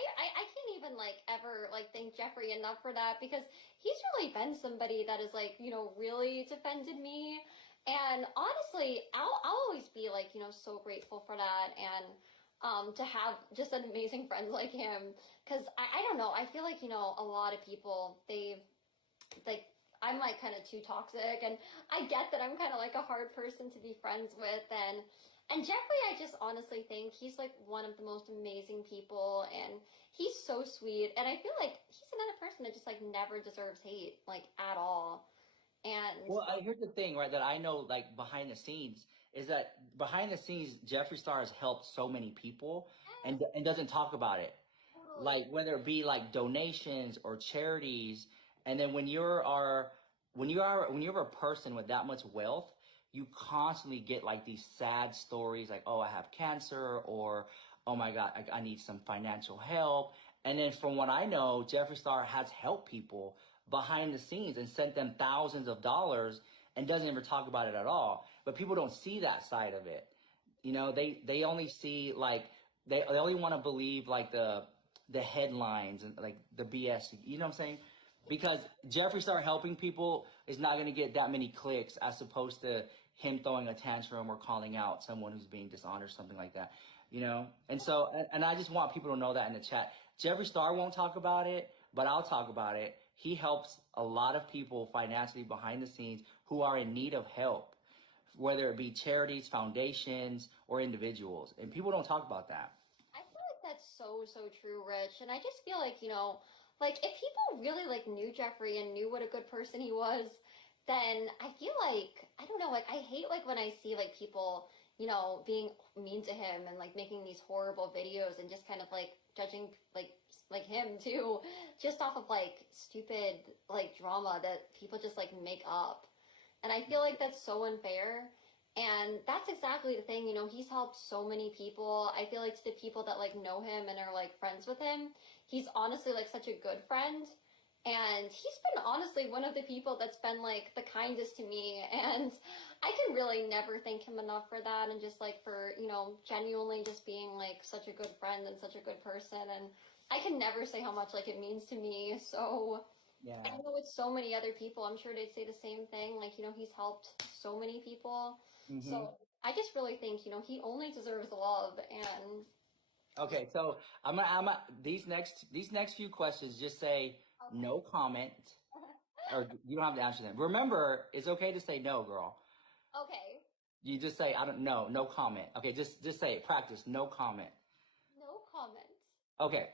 can't even like ever like thank Jeffrey enough for that because he's really been somebody that is like, really defended me. And honestly, I'll always be like, so grateful for that, and to have just an amazing friend like him. Because I don't know, I feel like, a lot of people, they like, I'm like kind of too toxic, and I get that I'm kind of like a hard person to be friends with, and Jeffrey, I just honestly think he's like one of the most amazing people, and he's so sweet, and I feel like he's another person that just like never deserves hate, like, at all. And Well, here's the thing, right? That I know, like, behind the scenes, is that behind the scenes, Jeffree Star has helped so many people, and doesn't talk about it. totally. Like whether it be like donations or charities, and then when you're a person with that much wealth, you constantly get like these sad stories, like, oh, I have cancer, or oh my God, I need some financial help. And then from what I know, Jeffree Star has helped people behind the scenes and sent them thousands of dollars and doesn't ever talk about it at all. But people don't see that side of it. They only see like they only want to believe like the headlines and like the BS. You know what I'm saying? Because Jeffree Star helping people is not going to get that many clicks as opposed to him throwing a tantrum or calling out someone who's being dishonored, something like that. And I just want people to know that in the chat. Jeffree Star won't talk about it, but I'll talk about it. He helps a lot of people financially behind the scenes who are in need of help, whether it be charities, foundations, or individuals. And people don't talk about that. I that's so, so true, Rich. And I just feel like, like if people really like knew Jeffrey and knew what a good person he was, then I feel like, I don't know, like I hate like when I see like people, being mean to him and like making these horrible videos and just kind of like judging like him too, just off of like stupid like drama that people just like make up. And I feel like that's so unfair. And that's exactly the thing, he's helped so many people. I feel like to the people that like know him and are like friends with him, he's honestly like such a good friend. And he's been honestly one of the people that's been like the kindest to me. And I can really never thank him enough for that. And just like for, genuinely just being like such a good friend and such a good person. And I can never say how much like it means to me. So Yeah. I know with so many other people, I'm sure they'd say the same thing. Like, he's helped so many people. Mm-hmm. So I just really think, he only deserves love. And okay, so these next few questions, just say no comment, or you don't have to answer them. Remember, it's okay to say no, girl. okay, You just say I don't know, no comment. Okay, just say it. Practice, no comment. no comment. Okay,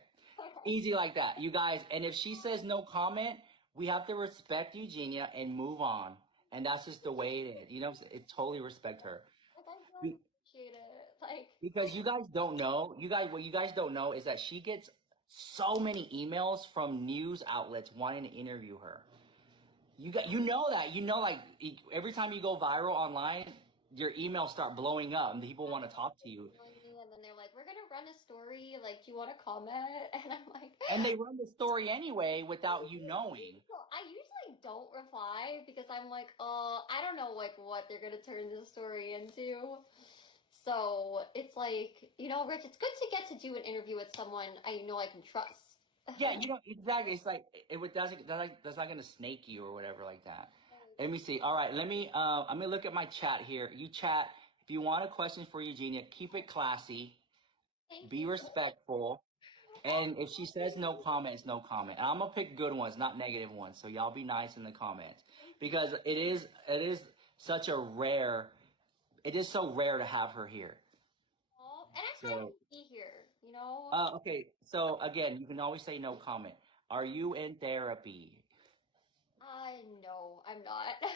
easy like that, you guys. And if she says no comment, we have to respect Eugenia and move on. And that's just the way it is. It totally respect her. Like, I really appreciate it. Like, Because you guys don't know, what you guys don't know is that she gets so many emails from news outlets wanting to interview her. You know that. Like every time you go viral online, your emails start blowing up and people want to talk to you. and then they're like, we're going to run a story. Like, do you want to comment? And I'm like, And they run the story anyway without you knowing. I usually don't reply because I'm like, I don't know like what they're going to turn this story into. So it's like, Rich, it's good to get to do an interview with someone I know I can trust. Yeah, exactly. It's like that's not gonna snake you or whatever like that. Let me see. All right, I'm gonna look at my chat here. You chat if you want a question for Eugenia. Keep it classy. Be respectful. And if she says no comment, it's no comment. And I'm gonna pick good ones, not negative ones. So y'all be nice in the comments because it is such a rare. It is so rare to have her here. And I'm happy to be here, Okay, so again, you can always say no comment. Are you in therapy? No, I'm not.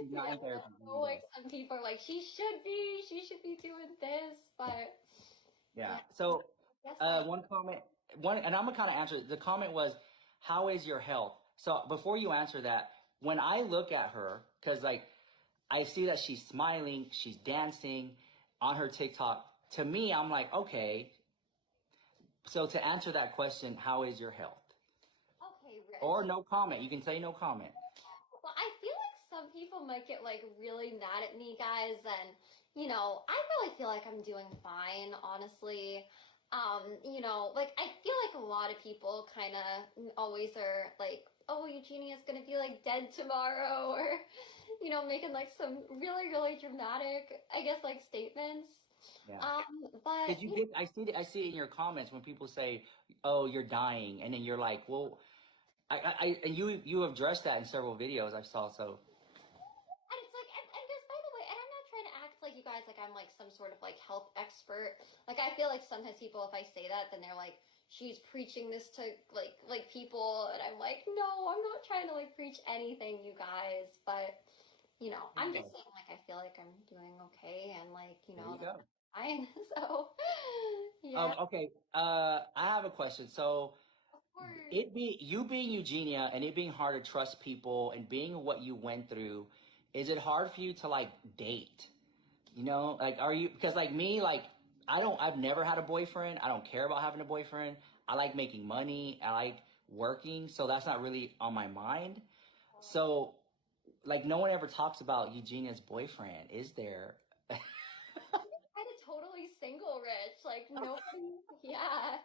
She's not in therapy. Like some people are like, she should be doing this, but yeah. So, one comment, and I'm gonna kind of answer. The comment was, "How is your health?" So before you answer that, when I look at her, because like I see that she's smiling, she's dancing on her TikTok. To me, I'm like, okay. So to answer that question, how is your health? Okay, Rich. Or no comment. You can say no comment. Well, I feel like some people might get like really mad at me, guys, and I really feel like I'm doing fine, honestly. Like I feel like a lot of people kind of always are like, oh, Eugenia's gonna be like dead tomorrow, or making like some really, really dramatic, I guess, like statements. Yeah. But did you get? I see it in your comments when people say, "Oh, you're dying," and then you're like, "Well," and you have addressed that in several videos I saw. So. And it's like, and just by the way, and I'm not trying to act like you guys like I'm like some sort of like health expert. Like I feel like sometimes people, if I say that, then they're like, she's preaching this to like people, and I'm like, no, I'm not trying to like preach anything, you guys, but. I'm just saying, like, I feel like I'm doing okay, and, like, fine, so, yeah. Okay, I have a question. So, Of course. you being Eugenia, and it being hard to trust people, and being what you went through, is it hard for you to, like, date? Like, are you, because, like, me, like, I've never had a boyfriend. I don't care about having a boyfriend. I like making money. I like working, so that's not really on my mind. So, like, no one ever talks about Eugenia's boyfriend, is there? Kind of totally single, Rich. Like, nobody, yeah.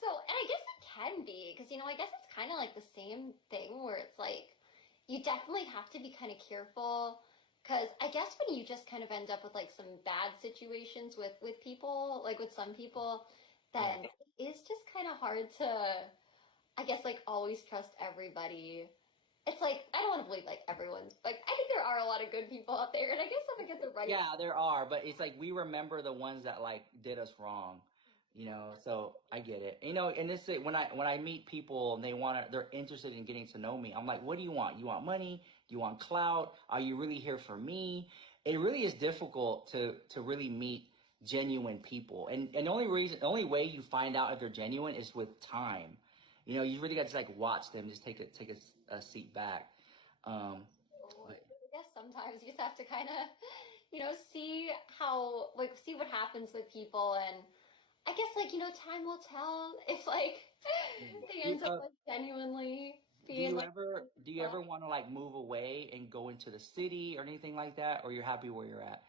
So, and I guess it can be, because, I guess it's kind of like the same thing where it's like, you definitely have to be kind of careful, because I guess when you just kind of end up with, like, some bad situations with people, like, with some people, then it's just kind of hard to, I guess, like, always trust everybody. It's like, I don't want to believe, like, everyone's, like, I think there are a lot of good people out there, and I guess if I get the right... Yeah, there are, but it's like, we remember the ones that, like, did us wrong. So I get it. And this is when I meet people and they're interested in getting to know me. I'm like, what do you want? You want money? Do you want clout? Are you really here for me? It really is difficult to really meet genuine people. And the only way you find out if they're genuine is with time. You really got to like watch them, just take a seat back. But I guess sometimes you just have to kind of, see see what happens with people. And I guess, time will tell if, they do, end up, genuinely do being, you ever want to like move away and go into the city or anything like that, or you're happy where you're at?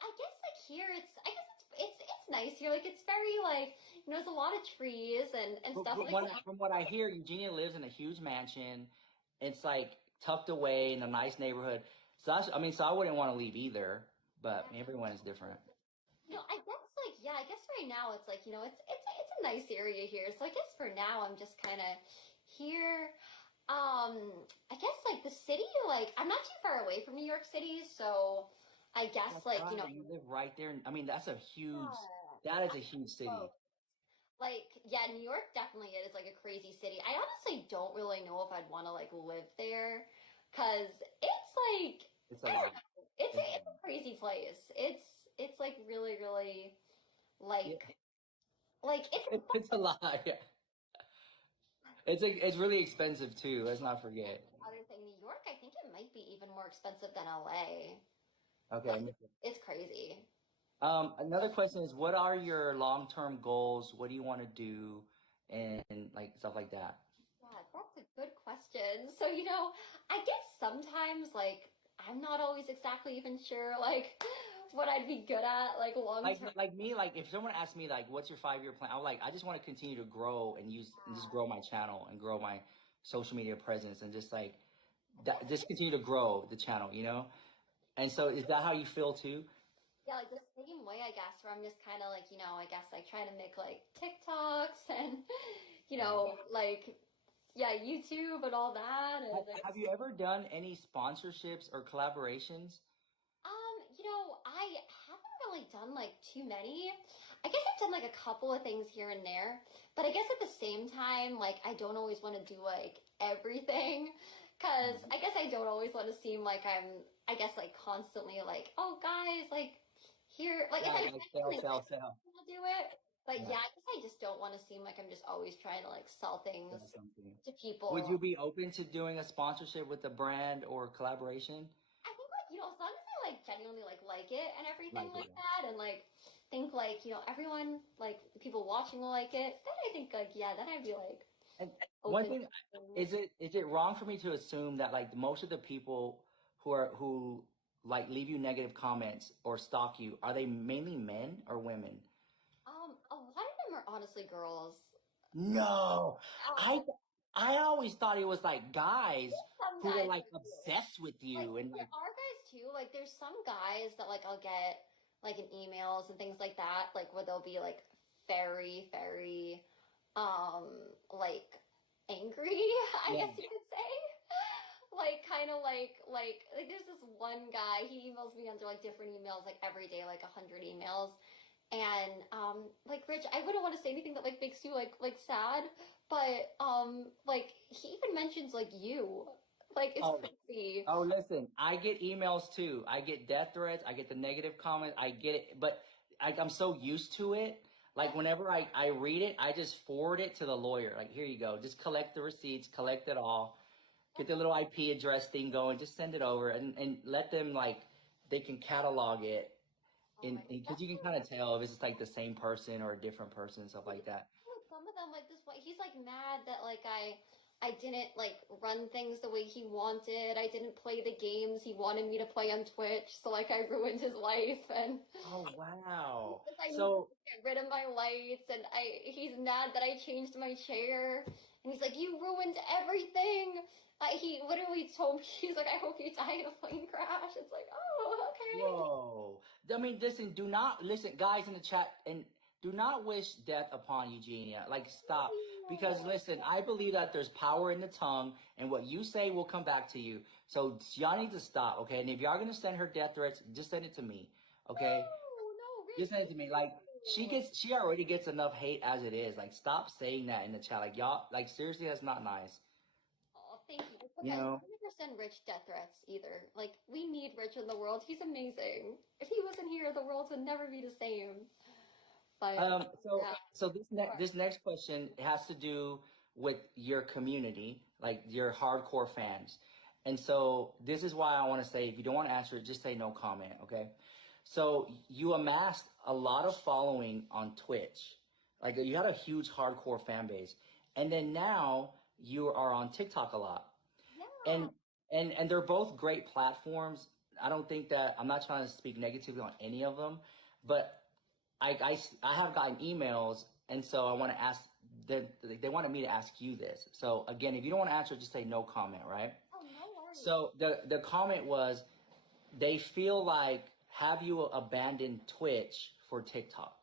I guess, here, I guess it's nice here. It's very, there's a lot of trees and But stuff but like that. from what I hear, Eugenia lives in a huge mansion. It's like tucked away in a nice neighborhood. So I wouldn't want to leave either. But everyone is different. I guess I guess right now it's it's a nice area here. So I guess for now I'm just kind of here. I guess the city, I'm not too far away from New York City, so I guess That's right. You live right there. I mean, that is a huge city. so, yeah, New York definitely is a crazy city. I honestly don't really know if I'd want to live there, cause it's It's a I lot. don't know, it's a crazy place. It's really really Yeah, like it's it's a lot. Yeah. It's really expensive too. Let's not forget. other thing. New York, I think it might be even more expensive than LA. Okay. It's crazy. Another question is, what are your long-term goals? What do you want to do, and like stuff like that? Yeah, that's a good question. So, I guess sometimes I'm not always exactly even sure what I'd be good at long term. Like me, like if someone asked me like, "What's your 5-year plan?" I'm like, I just want to continue to grow and just grow my channel and grow my social media presence and just like that, just continue to grow the channel. And so, is that how you feel too? Yeah, the same way, I guess, where I'm just kind of I guess try to make TikToks and, yeah, YouTube and all that. And Have you ever done any sponsorships or collaborations? I haven't really done too many. I guess I've done a couple of things here and there, but I guess at the same time, I don't always want to do everything, because I guess I don't always want to seem like I'm, I guess constantly oh guys, here, if Yeah, I like sell, really sell, sell. want to do it, but Yeah, yeah, I guess I just don't want to seem like I'm just always trying to sell things sell something. to Would people. you be open to doing a sponsorship with a brand or collaboration? I think as long as I genuinely like it and everything Like like it. that, and think everyone the people watching will like it, then I think yeah, then I'd be And one open thing, to things. is it wrong for me to assume that like most of the people who like leave you negative comments or stalk you, are they mainly men or women? A lot of them are honestly girls. No, I Uh, I always thought it was like guys some who were guys like too. obsessed with you and There like are guys too. There's some guys that I'll get in emails and things like that, where they'll be very, very like angry, I yeah. guess you could say. Kind of there's this one guy, he emails me under different emails every day, 100 emails. And Rich, I wouldn't want to say anything that makes you sad, but he even mentions you. It's Oh, crazy. oh, listen, I get emails too. I get death threats. I get the negative comments. I get it, but I'm so used to it. Like whenever I read it, I just forward it to the lawyer. Like, here you go. Just collect the receipts, collect it all, get the little IP address thing going, just send it over and let them they can catalog it. Oh my, Because that's you can kind of tell if it's the same person or a different person and stuff like that. some of them this one. He's mad that I didn't run things the way he wanted. I didn't play the games he wanted me to play on Twitch, so I ruined his life, and Oh, wow. I need to So, get rid of my lights, and he's mad that I changed my chair, and he's you ruined everything. He literally told me, he's I hope you die in a plane crash. It's oh, okay. whoa. I mean, listen, guys in the chat, and do not wish death upon Eugenia. Stop. Because listen, I believe that there's power in the tongue, and what you say will come back to you. So y'all need to stop, okay? And if y'all gonna send her death threats, just send it to me, okay? No, Just Rich, send it to me. Like, she already gets enough hate as it is. Like, stop saying that in the chat. Like, y'all, like, seriously, that's not nice. Oh, thank you. You Guys, know? never send Rich death threats either. Like, we need Rich in the world. He's amazing. If he wasn't here, the world would never be the same. But yeah. So this next question has to do with your community, like your hardcore fans. And so this is why I want to say, if you don't want to answer it, just say no comment, okay? So you amassed a lot of following on Twitch. Like, you had a huge hardcore fan base. And then now you are on TikTok a lot. Yeah. And they're both great platforms. I don't think that, I'm not trying to speak negatively on any of them, but I have gotten emails, and so I want to ask, they wanted me to ask you this. So again, if you don't want to answer, just say no comment, right? Oh, no worries. So the comment was, they feel like, have you abandoned Twitch for TikTok?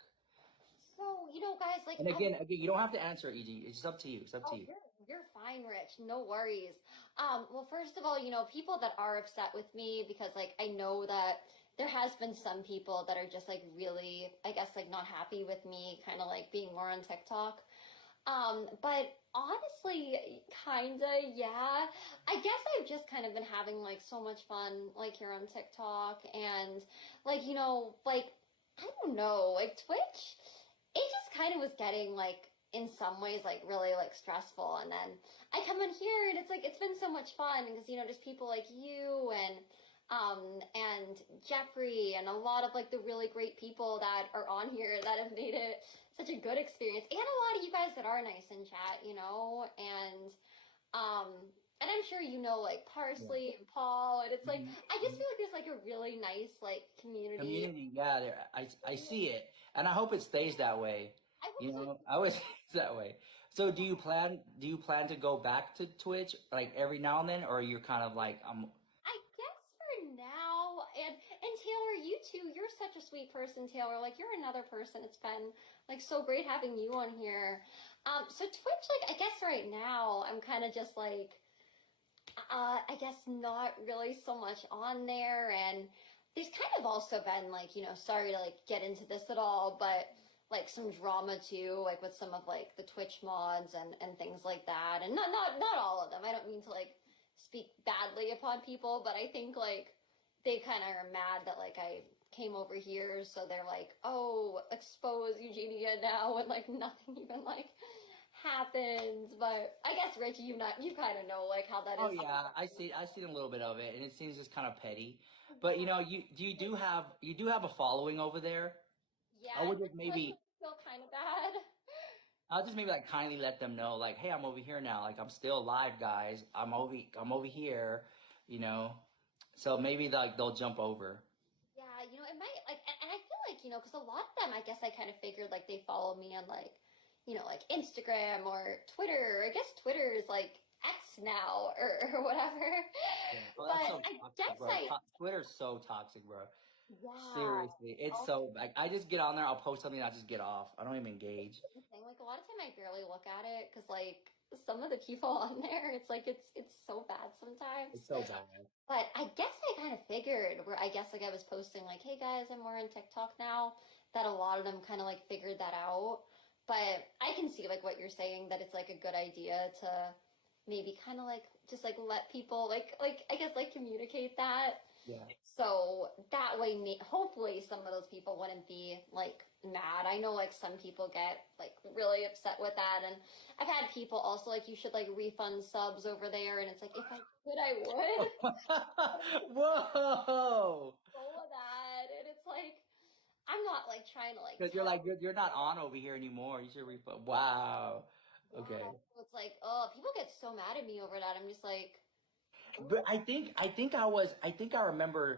So, you know, guys, like, And again, you don't have to answer, EG. It's up to you. It's up to you. You're fine, Rich. No worries. Well, first of all, you know, people that are upset with me, because like I know that there has been some people that are just like really, I guess, like not happy with me kind of like being more on TikTok. But honestly, kinda, yeah. I guess I've just kind of been having like so much fun like here on TikTok, and like, you know, like I don't know, like Twitch, it just kind of was getting like in some ways like really like stressful, and then I come in here and it's like it's been so much fun because, you know, just people like you and Jeffrey and a lot of like the really great people that are on here that have made it such a good experience, and a lot of you guys that are nice in chat, you know, and I'm sure you know like Parsley and Paul, and it's like I just feel like there's like a really nice like community. Yeah, I see it, and I hope it stays that way. I hope You so. know, I always it's that way. So do you plan to go back to Twitch like every now and then, or you're kind of like I guess for now, and Taylor, you too. You're such a sweet person, Taylor. Like you're another person. It's been like so great having you on here. So Twitch, like I guess right now, I'm kind of just like, I guess not really so much on there, and there's kind of also been like, you know, sorry to like get into this at all, but like some drama too, like with some of like the Twitch mods and things like that, and not all of them. I don't mean to like speak badly upon people, but I think like they kind of are mad that like I came over here, so they're like, oh, expose Eugenia now, and like nothing even like happens. But I guess Rich, you kind of know like how that oh is. yeah, I see a little bit of it, and it seems just kind of petty. But you know, you do have a following over there. Yeah, I would just maybe feel kind of bad. I'll just maybe like kindly let them know, like, hey, I'm over here now. Like, I'm still alive, guys. I'm over here, you know. So maybe like they'll jump over. Yeah, you know, it might like, and I feel like, you know, because a lot of them, I guess I kind of figured like they follow me on like, you know, like Instagram or Twitter. I guess Twitter is like X now or whatever. Yeah. Well, But so I toxic, guess bro. I, Twitter's so toxic, bro. yeah. Seriously, it's so like I just get on there, I'll post something, I just get off. I don't even engage. Thing. Like a lot of time I barely look at it because like some of the people on there, it's like it's so bad sometimes. It's so bad. But I guess I kind of figured where I guess like I was posting like, hey guys, I'm more on TikTok now, that a lot of them kind of like figured that out. But I can see like what you're saying, that it's like a good idea to maybe kind of like just like let people like I guess like communicate that. Yeah. So that way, hopefully some of those people wouldn't be like mad. I know like some people get like really upset with that, and I've had people also like, you should like refund subs over there, and it's like, if I could, I would. Whoa! All of that, and it's like, I'm not like trying to like. Because you're not on over here anymore. You should refund. Wow. Okay. So it's like, oh, people get so mad at me over that. I'm just like. But I think I remember,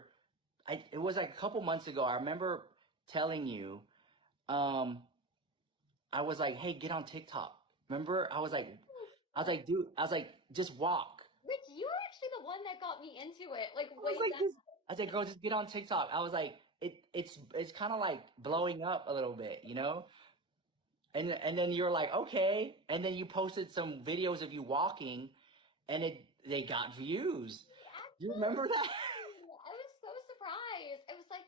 it was like a couple months ago. I remember telling you, I was like, hey, get on TikTok. Remember? I was like, dude, just walk. Rich, you were actually the one that got me into it. Like, I was like, girl, just get on TikTok. I was like, it's kind of like blowing up a little bit, you know? And then you're like, okay. And then you posted some videos of you walking, and they got views. Do you remember that? I was so surprised. I was like,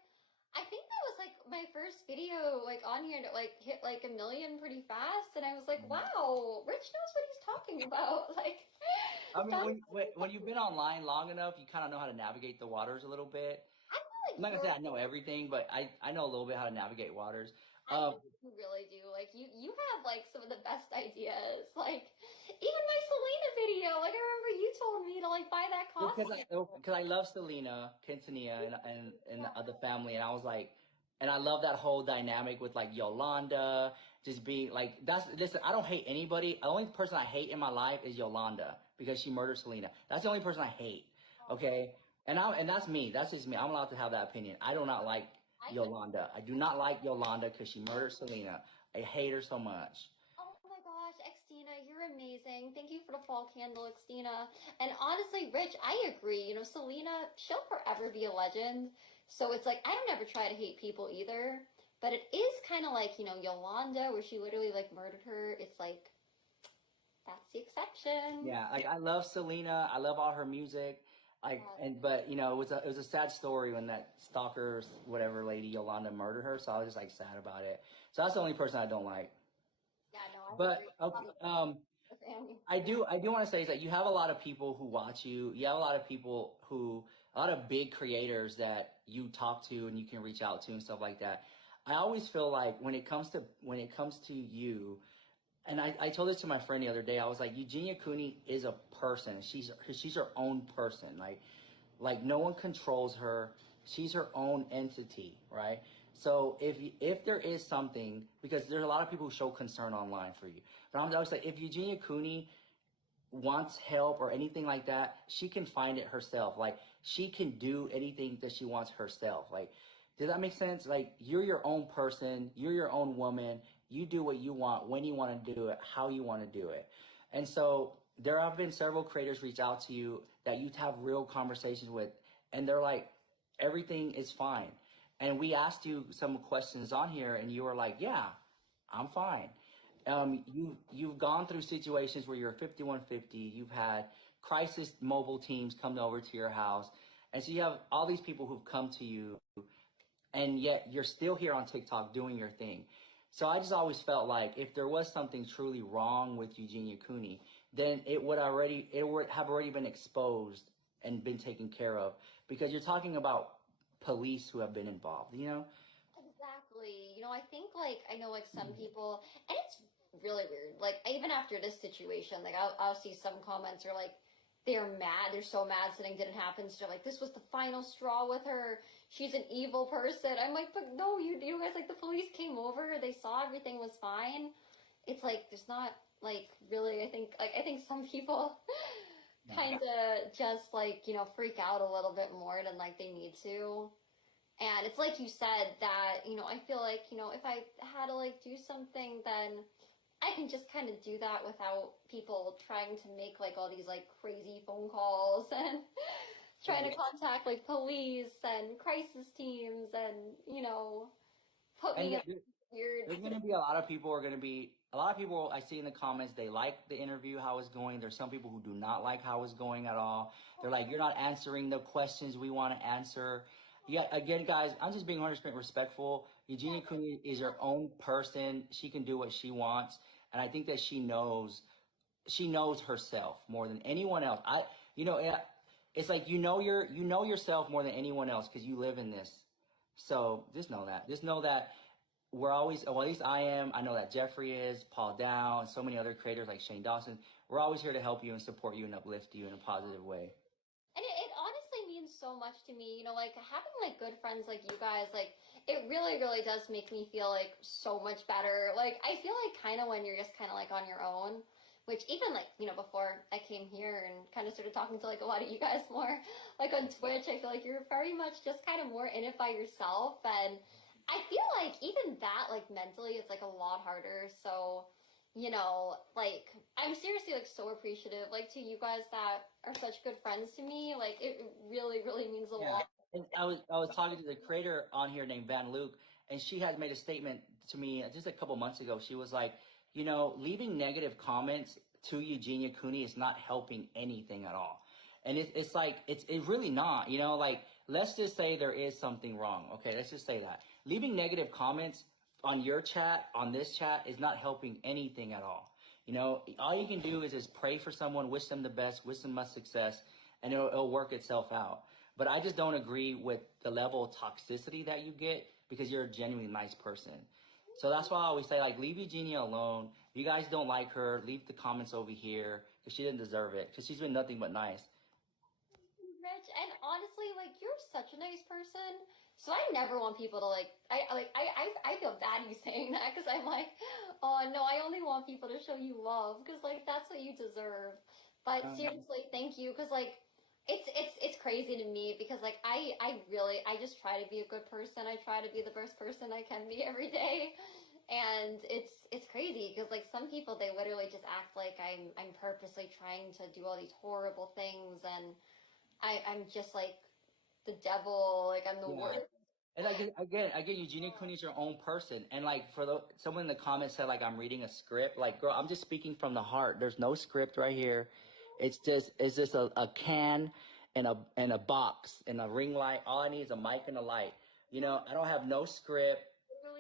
I think that was like my first first video like on here that like hit like 1 million pretty fast, and I was like, wow, Rich knows what he's talking about. Like, I mean, when you've been online long enough, you kind of know how to navigate the waters a little bit. I feel like I'm not gonna say I know everything, but I know a little bit how to navigate waters. I think you really do. Like you have like some of the best ideas. Like even my Selena video. Like I remember you told me to like buy that costume. Because I love Selena, Quintanilla, and the family, and I was like, and I love that whole dynamic with like Yolanda just being like listen, I don't hate anybody. The only person I hate in my life is Yolanda because she murdered Selena. That's the only person I hate. Okay, and that's me. That's just me. I'm allowed to have that opinion. I do not like Yolanda. I do not like Yolanda because she murdered Selena. I hate her so much. Oh my gosh, Xtina, you're amazing. Thank you for the fall candle, Xtina. And honestly, Rich, I agree. You know, Selena, she'll forever be a legend. So it's like, I don't ever try to hate people either. But it is kind of like, you know, Yolanda, where she literally like murdered her. It's like, that's the exception. Yeah, like I love Selena. I love all her music. But you know, it was a sad story when that stalker, whatever lady Yolanda murdered her. So I was just like sad about it. So that's the only person I don't like. Yeah, no, But okay, I do want to say is that you have a lot of people who watch you. You have a lot of people a lot of big creators that you talk to and you can reach out to and stuff like that. I always feel like when it comes to you, and I told this to my friend the other day. I was like, Eugenia Cooney is a person. She's her own person. Like no one controls her. She's her own entity, right? So if there is something, because there's a lot of people who show concern online for you, but I'm always like, if Eugenia Cooney wants help or anything like that, she can find it herself. Like she can do anything that she wants herself. Like, does that make sense? Like you're your own person. You're your own woman. You do what you want, when you want to do it, how you want to do it. And so there have been several creators reach out to you that you have real conversations with, and they're like, everything is fine. And we asked you some questions on here, and you were like, yeah, I'm fine. You've gone through situations where you're 5150. You've had crisis mobile teams come over to your house. And so you have all these people who've come to you, and yet you're still here on TikTok doing your thing. So I just always felt like if there was something truly wrong with Eugenia Cooney, then it would have already been exposed and been taken care of, because you're talking about police who have been involved, you know? Exactly. You know, I think like I know like some people, and it's really weird. Like even after this situation, like I'll see some comments are like they're mad. They're so mad something didn't happen. So they're like, this was the final straw with her. She's an evil person. I'm like, but no, you guys, like the police came over. They saw everything was fine. It's like there's not like really. I think some people kind of just like, you know, freak out a little bit more than like they need to. And it's like you said that, you know, I feel like, you know, if I had to like do something, then I can just kind of do that without people trying to make like all these like crazy phone calls and trying to contact like police and crisis teams and, you know, put me in weird. There's going to be a lot of people I see in the comments, they like the interview, how it's going. There's some people who do not like how it's going at all. They're like, you're not answering the questions we want to answer. Yeah, again, guys, I'm just being 100% respectful. Eugenia Cooney is her own person. She can do what she wants, and I think that she knows herself more than anyone else. It's like you know yourself more than anyone else because you live in this. So just know that. Just know that we're always, well, at least I am. I know that Jeffrey is, Paul Dow, and so many other creators like Shane Dawson. We're always here to help you and support you and uplift you in a positive way. And it honestly means so much to me, you know, like having like good friends like you guys, like it really, really does make me feel like so much better. Like I feel like kind of when you're just kind of like on your own, which even like, you know, before I came here and kind of started talking to like a lot of you guys more, like on Twitch, I feel like you're very much just kind of more in it by yourself. And I feel like even that, like mentally, it's like a lot harder. So, you know, like I'm seriously like so appreciative, like to you guys that are such good friends to me. Like it really, really means a lot. And I was talking to the creator on here named Van Luke, and she had made a statement to me just a couple months ago. She was like, you know, leaving negative comments to Eugenia Cooney is not helping anything at all. And it's really not, you know, like, let's just say there is something wrong. Okay, let's just say that. leaving negative comments on your chat, on this chat, is not helping anything at all. You know, all you can do is just pray for someone, wish them the best, wish them much success, and it'll work itself out. But I just don't agree with the level of toxicity that you get because you're a genuinely nice person. So that's why I always say, like, leave Eugenia alone. If you guys don't like her, leave the comments over here because she didn't deserve it because she's been nothing but nice. Rich, and honestly, like, you're such a nice person. So I never want people to I feel bad you saying that because I'm like, oh no, I only want people to show you love because like that's what you deserve. But seriously, thank you because like it's crazy to me because like I just try to be a good person. I try to be the best person I can be every day. And it's crazy because like some people they literally just act like I'm purposely trying to do all these horrible things and I'm just like the devil, like I'm the worst. And I get Eugenia Cooney's your own person. And like someone in the comments said like I'm reading a script. Like, girl, I'm just speaking from the heart. There's no script right here. It's just a can and a box and a ring light. All I need is a mic and a light. You know, I don't have no script.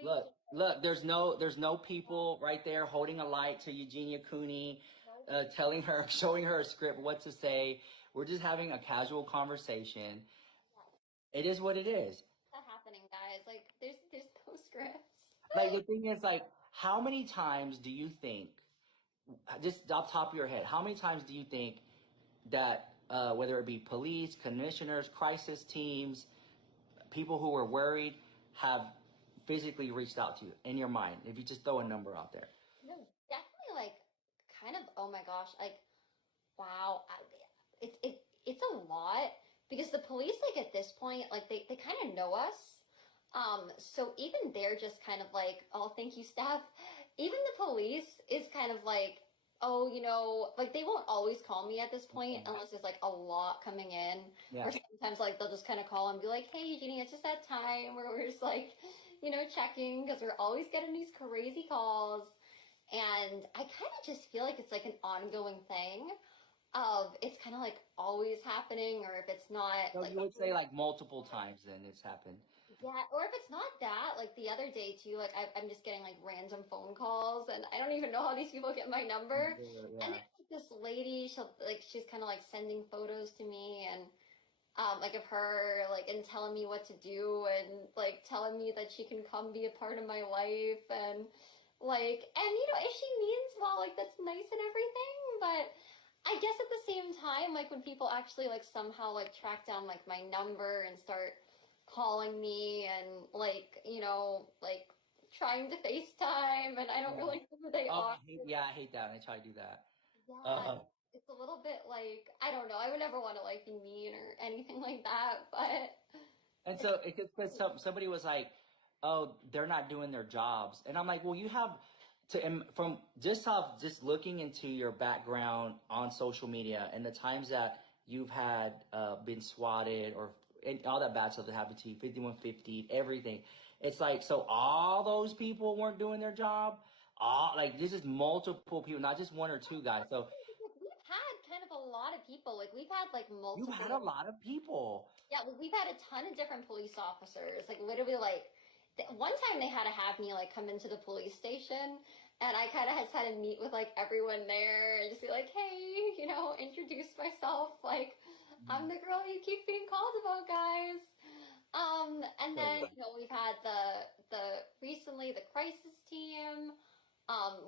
Look, there's no people right there holding a light to Eugenia Cooney, showing her a script, what to say. We're just having a casual conversation. It is what it is. Not happening, guys. Like, there's no scripts. Like, the thing is, like, how many times do you think, just off the top of your head, how many times do you think that, whether it be police, commissioners, crisis teams, people who were worried, have physically reached out to you in your mind, if you just throw a number out there? No, definitely, like, kind of, oh my gosh, like, wow. It's a lot. Because the police, like, at this point, like, they kind of know us. So even they're just kind of like, oh, thank you, Steph. Even the police is kind of like, oh, you know, like, they won't always call me at this point unless there's, like, a lot coming in. Yeah. Or sometimes, like, they'll just kind of call and be like, hey, Eugenia, it's just that time where we're just, like, you know, checking because we're always getting these crazy calls. And I kind of just feel like it's, like, an ongoing thing. It's kind of like always happening, or if it's not, so like, you would say like multiple times then it's happened. Yeah, or if it's not that, like the other day too, like I'm just getting like random phone calls, and I don't even know how these people get my number. Yeah. And it's like this lady, she's kind of like sending photos to me, and like of her, like, and telling me what to do, and like telling me that she can come be a part of my life, and like, and you know, if she means well, like that's nice and everything, but I guess at the same time, like when people actually like somehow like track down like my number and start calling me and like, you know, like trying to FaceTime and I don't really know who they are. I hate that. I try to do that. Yeah, it's a little bit like, I don't know. I would never want to like be mean or anything like that, but. And so because somebody was like, oh, they're not doing their jobs. And I'm like, well, you have from just looking into your background on social media and the times that you've had been swatted or all that bad stuff that happened to you, 5150, everything. It's like, so all those people weren't doing their job. Like this is multiple people, not just one or two guys. So we've had kind of a lot of people. Like we've had like multiple. You've had a lot of people. Yeah, we've had a ton of different police officers. Like literally, like. One time they had to have me like come into the police station and I kind of had to meet with like everyone there and just be like, hey, you know, introduce myself. Like, I'm the girl you keep being called about, guys. And then, you know, we've had recently the crisis team.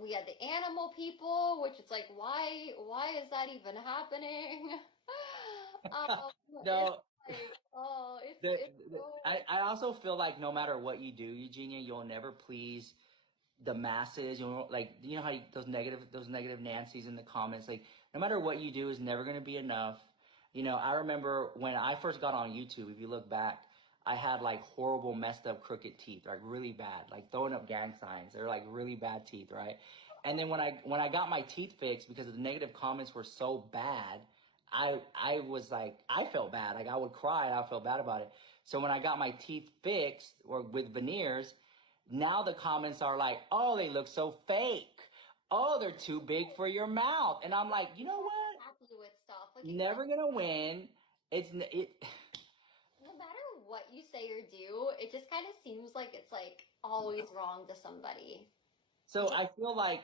We had the animal people, which it's like, why is that even happening? No. Like, I also feel like no matter what you do, Eugenia, you'll never please the masses. You know how those negative Nancy's in the comments. Like no matter what you do is never going to be enough. You know, I remember when I first got on YouTube. If you look back, I had like horrible, messed up, crooked teeth, like really bad, like throwing up gang signs. They're like really bad teeth, right? And then when I got my teeth fixed because the negative comments were so bad. I was like, I felt bad. Like I would cry and I felt bad about it. So when I got my teeth fixed or with veneers, now the comments are like, oh, they look so fake. Oh, they're too big for your mouth. And I'm like, you know what? Happy with stuff. Like, never gonna win. No matter what you say, say or do, it just kind of seems like it's like always wrong to somebody. So I feel like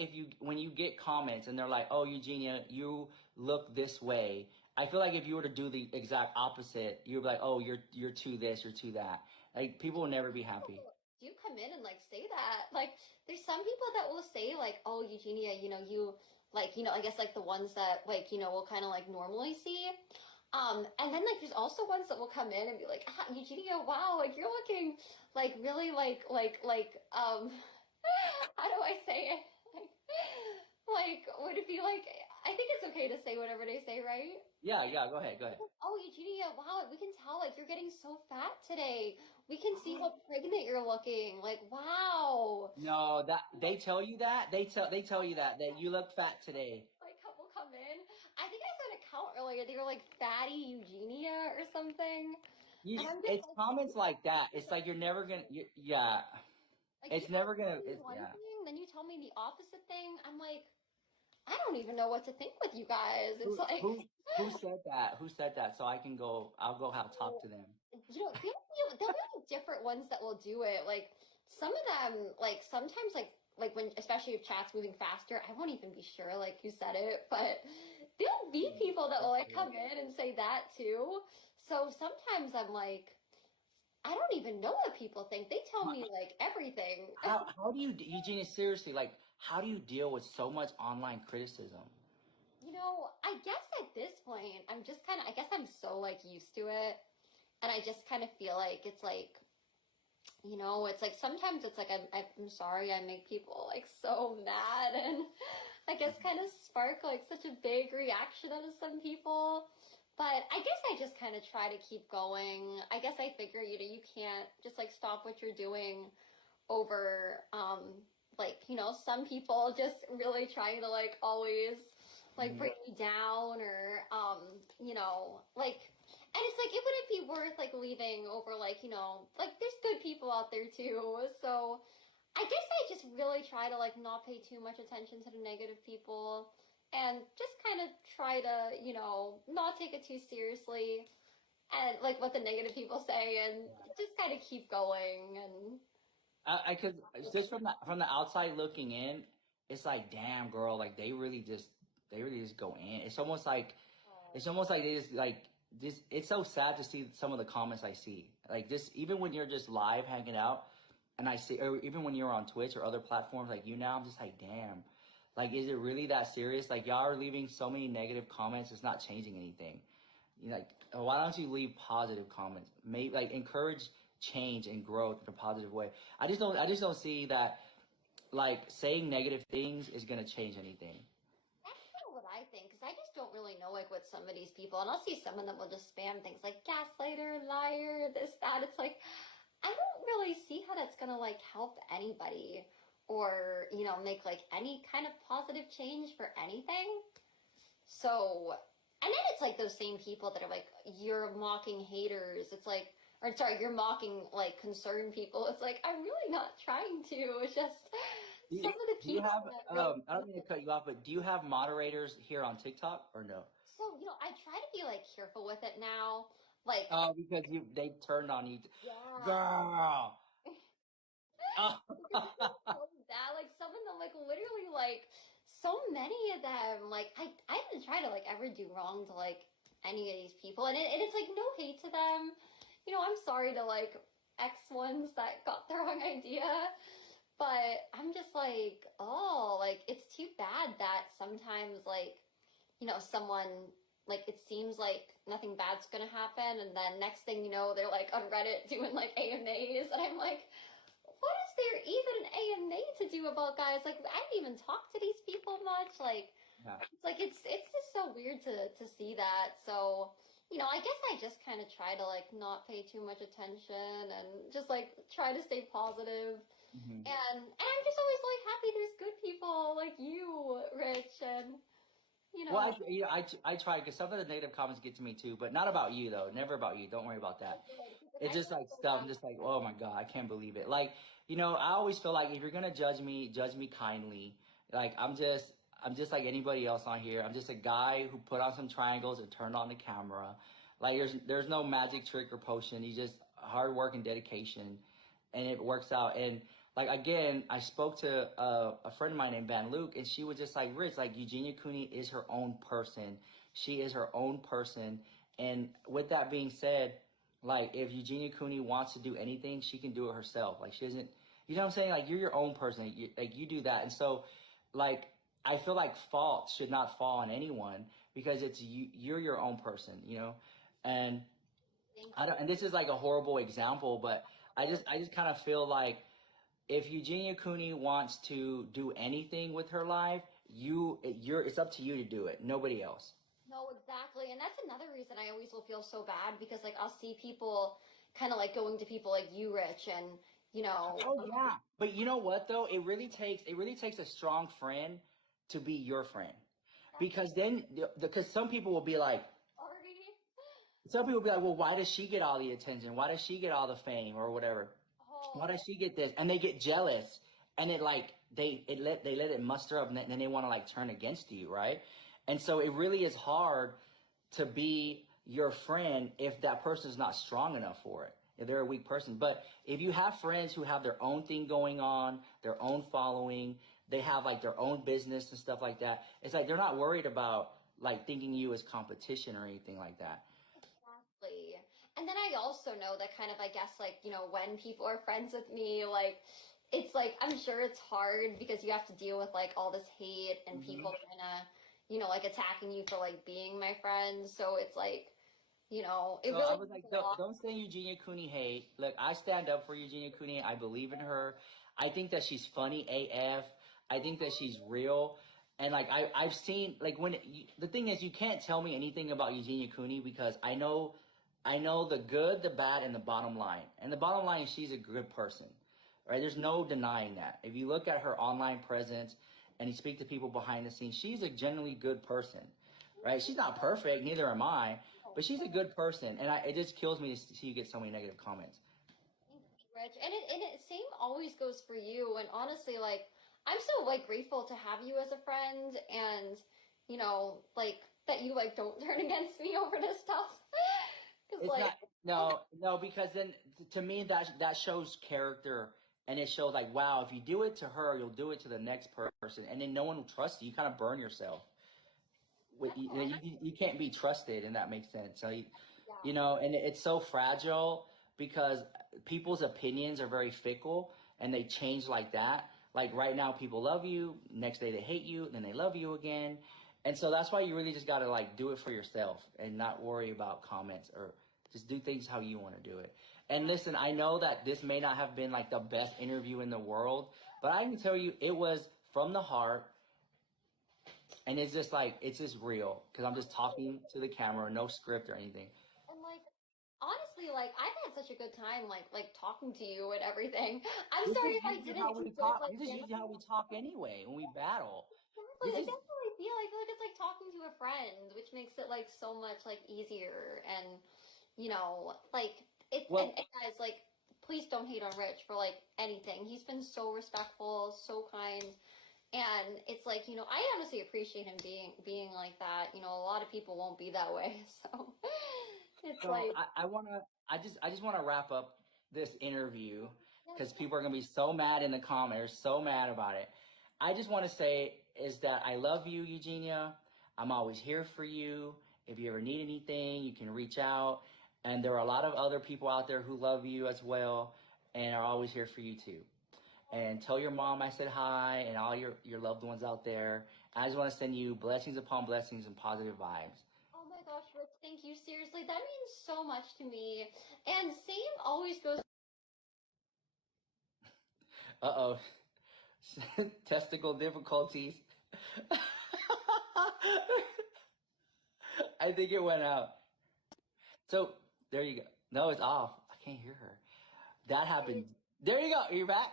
if you when you get comments and they're like, "Oh, Eugenia, you look this way," I feel like if you were to do the exact opposite, you'd be like, "Oh, you're too this, you're too that." Like people will never be happy. Do come in and like say that? Like, there's some people that will say like, "Oh, Eugenia, you like, I guess like the ones that like, will kind of like normally see." And then like there's also ones that will come in and be like, Eugenia, wow, like you're looking like really how do I say it? Like would it be like I think it's okay to say whatever they say, right? Yeah, yeah. Go ahead, go ahead. Oh, Eugenia, wow, we can tell like you're getting so fat today. We can see how pregnant you're looking. Like, wow. No, that they tell you that they tell you that you look fat today. Like couple come in. I think I saw an account earlier. They were like fatty Eugenia or something. And I'm just It's comments like that. It's like you're never gonna. Yeah, like it's you never gonna. tell me It's, one yeah. thing, then you tell me the opposite thing. I'm like, I don't even know what to think with you guys. It's like Who said that? Who said that? So I can go. I'll go have talk to them. there'll be like different ones that will do it. Like some of them, like sometimes, like when especially if chat's moving faster, I won't even be sure like who said it, but there'll be people that will like come in and say that too. So sometimes I'm like, I don't even know what people think. They tell me like everything. How do you, Eugenia? Seriously, like how do you deal with so much online criticism? I guess at this point, I'm just kind of, I guess I'm so like used to it. And I just kind of feel like it's like, it's like sometimes it's like I'm sorry I make people like so mad and I guess kind of spark like such a big reaction out of some people. But I guess I just kind of try to keep going. I guess I figure, you can't just like stop what you're doing over, like, some people just really trying to like always like bring me down or, like, and it's like, it wouldn't be worth like leaving over like, like there's good people out there too. So I guess I just really try to like not pay too much attention to the negative people and just kind of try to, not take it too seriously and like what the negative people say and just kind of keep going and I could just from the outside looking in, it's like, damn, girl, like they really just go in. It's almost like they just like this. It's so sad to see some of the comments I see. Like just even when you're just live hanging out, and I see, or even when you're on Twitch or other platforms like you now, I'm just like, damn, like is it really that serious? Like y'all are leaving so many negative comments. It's not changing anything. Like why don't you leave positive comments? Maybe like encourage change and growth in a positive way. I just don't see that like saying negative things is gonna change anything. that's kind of what I think because I just don't really know like what some of these people and I'll see some of them will just spam things like gaslighter, liar, this, that. It's like I don't really see how that's gonna like help anybody or make like any kind of positive change for anything. So and then it's like those same people that are like you're mocking haters. It's like or sorry, you're mocking like concerned people. It's like I'm really not trying to. It's just some of the Do you people. have That really, I don't mean to cut you off, but do you have moderators here on TikTok or no? so I try to be like careful with it now. Like Oh, because they turned on you, yeah, girl. Oh. so bad. Like some of them, like literally, like so many of them. Like I didn't try to like ever do wrong to like any of these people, and it's like no hate to them. I'm sorry to like X ones that got the wrong idea, but I'm just like, oh, like it's too bad that sometimes like, someone like it seems like nothing bad's gonna happen, and then next thing you know, they're like on Reddit doing like AMAs, and I'm like, what is there even an AMA to do about guys? Like I didn't even talk to these people much. Like Yeah. it's like it's just so weird to see that. So I guess I just kind of try to like not pay too much attention and just like try to stay positive. Mhm. And I'm just always like happy there's good people like you, Rich, and Well, I try because some of the negative comments get to me too, but not about you though. Never about you. Don't worry about that. It's just like stuff. I'm just like, oh my god, I can't believe it. Like, I always feel like if you're gonna judge me kindly. Like I'm just like anybody else on here. I'm just a guy who put on some triangles and turned on the camera. Like there's no magic trick or potion. You just hard work and dedication, and it works out. And like again, I spoke to a friend of mine named Van Luke, and she was just like, Rich, like Eugenia Cooney is her own person. She is her own person. And with that being said, like if Eugenia Cooney wants to do anything, she can do it herself. Like she doesn't, you know what I'm saying? Like you're your own person. Like you do that. And so, like I feel like fault should not fall on anyone because it's you. You're your own person, you know. And I don't. And this is like a horrible example, but I just kind of feel like if Eugenia Cooney wants to do anything with her life, it's up to you to do it. Nobody else. No, exactly. And that's another reason I always will feel so bad because like I'll see people kind of like going to people like you, Rich, and you know. Oh yeah. But you know what though? It really takes a strong friend to be your friend. Because then because some people will be like, well, why does she get all the attention? Why does she get all the fame or whatever? Why does she get this? And they get jealous, and it like they let it muster up, and then they want to like turn against you, right? And so it really is hard to be your friend if that person is not strong enough for it. If they're a weak person. But if you have friends who have their own thing going on, their own following, they have like their own business and stuff like that. It's like they're not worried about like thinking you as competition or anything like that. Exactly. And then I also know that kind of, I guess, like, you know, when people are friends with me, like, it's like, I'm sure it's hard because you have to deal with like all this hate and people kind of, you know, like attacking you for like being my friend. So it's like, you know, it So really I was like, don't say Eugenia Cooney hate. Look, I stand up for Eugenia Cooney. I believe in her. I think that she's funny AF. I think that she's real. And like I've seen like the thing is you can't tell me anything about Eugenia Cooney because I know the good, the bad, and the bottom line. And the bottom line is she's a good person, right? There's no denying that. If you look at her online presence and you speak to people behind the scenes, she's a genuinely good person, right? She's not perfect, neither am I, but she's a good person. And it just kills me to see you get so many negative comments. Rich. And it same always goes for you. And honestly, like, I'm so like grateful to have you as a friend and, you know, like that you like don't turn against me over this stuff. It's like, no, because then to me that shows character, and it shows like, wow, if you do it to her, you'll do it to the next person, and then no one will trust you. You kind of burn yourself. You can't be trusted, and that makes sense. So you know, and it's so fragile because people's opinions are very fickle and they change like that. Like right now, people love you. Next day, they hate you. Then they love you again. And so that's why you really just got to like do it for yourself and not worry about comments, or just do things how you want to do it. And listen, I know that this may not have been like the best interview in the world, but I can tell you it was from the heart. And it's just like, it's just real because I'm just talking to the camera, no script or anything. And like, honestly, like I've had such a good time, like talking to you and everything. I'm sorry if I didn't. This is usually how we talk anyway when we battle. Exactly. I definitely feel. I feel like it's like talking to a friend, which makes it like so much like easier. And you know, like it. Well, and guys, like, please don't hate on Rich for like anything. He's been so respectful, so kind. And it's like, you know, I honestly appreciate him being like that. You know, a lot of people won't be that way. So it's like I just want to wrap up this interview because people are going to be so mad in the comments, so mad about it. I just want to say is that I love you, Eugenia. I'm always here for you. If you ever need anything, you can reach out. And there are a lot of other people out there who love you as well and are always here for you too. And tell your mom I said hi and all your loved ones out there. I just want to send you blessings upon blessings and positive vibes. Oh my gosh, Rich, thank you. Seriously, that means so much to me. And same always goes. Uh-oh. Testicle difficulties. I think it went out. So, there you go. No, it's off. I can't hear her. That happened. There you go. You're back.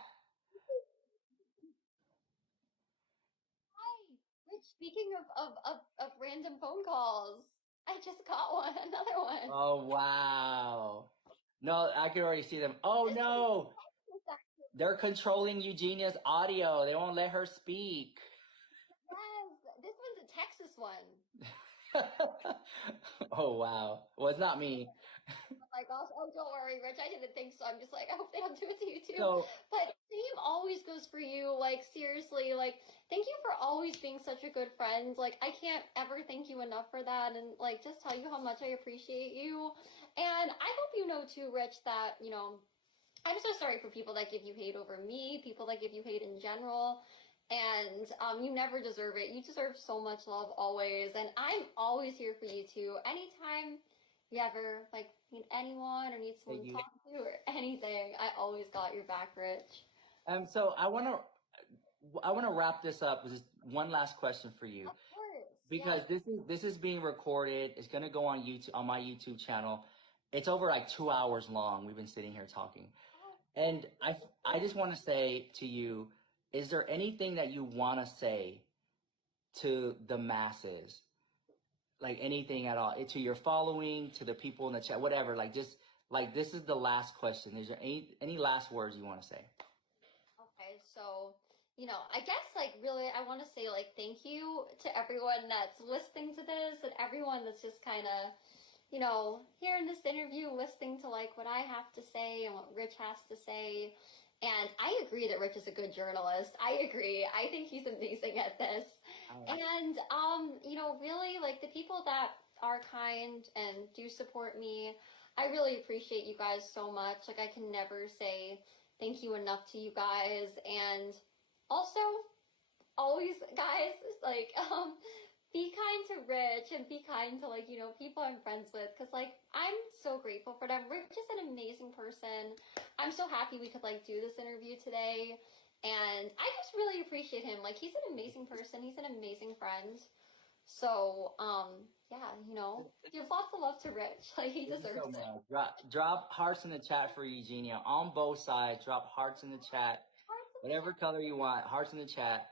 Speaking of random phone calls, I just got one, another one. Oh, wow. No, I can already see them. Oh, no. They're controlling Eugenia's audio. They won't let her speak. Yes, this one's a Texas one. Oh, wow. Well, it's not me. I'm like, oh, don't worry, Rich. I didn't think so. I'm just like, I hope they don't do it to you too. So But same always goes for you. Like seriously, like thank you for always being such a good friend. Like I can't ever thank you enough for that, and like just tell you how much I appreciate you. And I hope you know too, Rich, that I'm so sorry for people that give you hate over me, people that give you hate in general. And you never deserve it. You deserve so much love always. And I'm always here for you too. Anytime you ever like need anyone or need someone thank to you. talk to or anything, I always got your back, Rich. So I wanna wrap this up with just one last question for you Of course. Yeah. because this is being recorded. It's gonna go on YouTube on my YouTube channel. It's over like 2 hours long. We've been sitting here talking, Oh, and I just want to say to you, is there anything that you want to say to the masses, like anything at all, to your following, to the people in the chat, whatever? Like just like this is the last question. Is there any last words you want to say? okay, so I guess like really I want to say like thank you to everyone that's listening to this and everyone that's just kind of hearing this interview, listening to like what I have to say and what Rich has to say. And I agree that Rich is a good journalist. I agree. I think he's amazing at this. Um, And really like the people that are kind and do support me, I really appreciate you guys so much. Like I can never say thank you enough to you guys. And also always guys like be kind to Rich and be kind to like people I'm friends with because like I'm so grateful for them. Rich is an amazing person. I'm so happy we could like do this interview today, and I just really appreciate him. Like he's an amazing person. He's an amazing friend. So yeah, give lots of love to Rich. Like he Thank you deserves so it. much. Drop hearts in the chat for Eugenia on both sides. Drop hearts in the chat, whatever color you want. Hearts in the chat.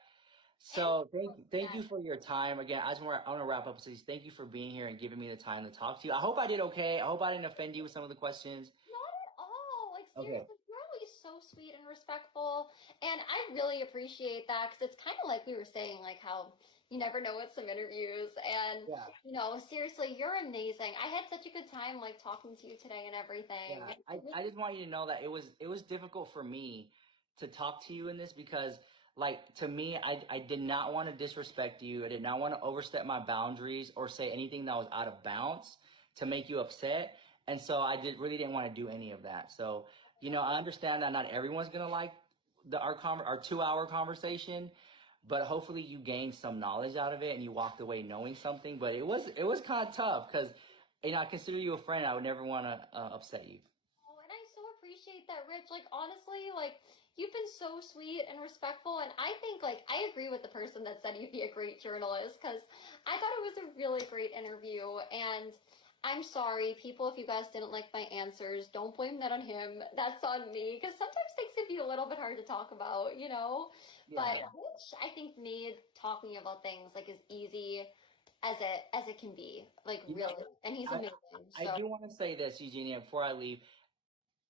And So thank yeah, you for your time again. I want to wrap up. So thank you for being here and giving me the time to talk to you. I hope I did okay. I hope I didn't offend you with some of the questions. not at all. Like Okay. seriously, you're always so sweet and respectful, and I really appreciate that because it's kind of like we were saying, like how you never know with some interviews, and Yeah. seriously, you're amazing. I had such a good time like talking to you today and everything. Yeah. I just want you to know that it was difficult for me to talk to you in this because like to me I did not want to disrespect you. I did not want to overstep my boundaries or say anything that was out of bounds to make you upset. And so really didn't want to do any of that. So, I understand that not everyone's gonna like our 2 hour conversation, but hopefully you gained some knowledge out of it and you walked away knowing something. But it was kind of tough because I consider you a friend. I would never want to upset you. Oh, and I so appreciate that, Rich. Like, honestly, like, you've been so sweet and respectful. And I think, like, I agree with the person that said you'd be a great journalist because I thought it was a really great interview. And I'm sorry, people, if you guys didn't like my answers, don't blame that on him. That's on me because sometimes things can be a little bit hard to talk about. Yeah. But Rich, I think, made talking about things like as easy as it can be. Like, You know, really. And he's I, amazing. I So. do want to say this, Eugenia, before I leave.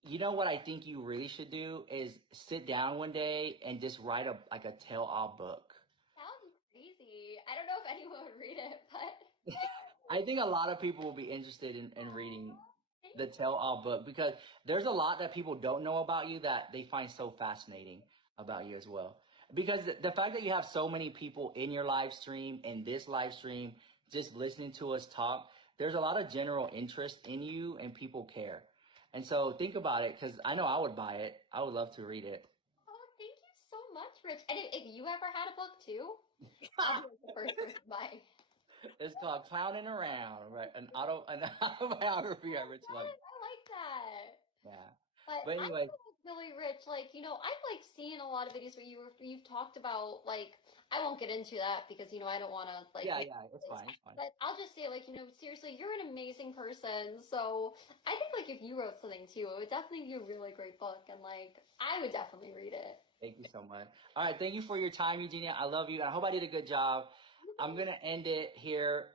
You know what I think you really should do is sit down one day and just write a tell-all book. That would be crazy. I don't know if anyone would read it, but I think a lot of people will be interested in reading thank the tell-all book because there's a lot that people don't know about you that they find so fascinating about you as well. Because the fact that you have so many people in your live stream, in this live stream, just listening to us talk, there's a lot of general interest in you and people care. And so think about it because I know I would buy it. I would love to read it. oh, thank you so much, Rich. And if you ever had a book too, I'll be like the first person to buy. It's called Clowning Around, right? An autobiography of Rich Luck. I like that. Yeah. But But I anyway, feel like really Rich, like, I've like seen a lot of videos where you've talked about like I won't get into that because I don't want to like yeah, it's fine, it's fine. but I'll just say like seriously you're an amazing person, so I think like if you wrote something too it would definitely be a really great book and like I would definitely read it. Thank you so much. All right, thank you for your time, Eugenia. I love you. I hope I did a good job. I'm gonna end it here.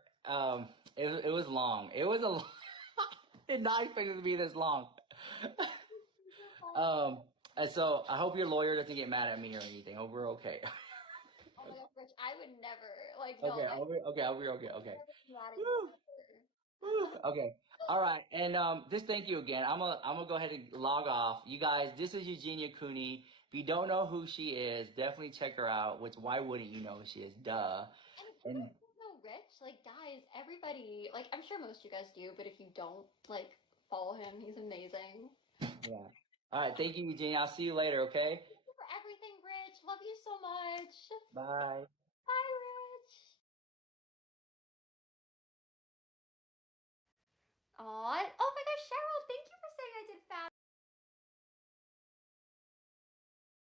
It was long. It was a long, did not expect it to be this long. And so I hope your lawyer doesn't get mad at me or anything. Hope we're okay. Oh my gosh, Rich, I would never like no. Okay, okay, okay. I would be mad at you ever. Okay. All right, and just thank you again. I'm gonna go ahead and log off. You guys, this is Eugenia Cooney. If you don't know who she is, definitely check her out. Which why wouldn't you know who she is? Duh. And if you And guys don't know Rich, like guys, everybody, like I'm sure most of you guys do, but if you don't, like follow him. He's amazing. yeah. All right, thank you, Eugenia. I'll see you later. Okay. Thank you for everything, Rich. Love you so much. Bye. Bye, Rich. Aw, oh my gosh, Cheryl, thank you for saying I did fab.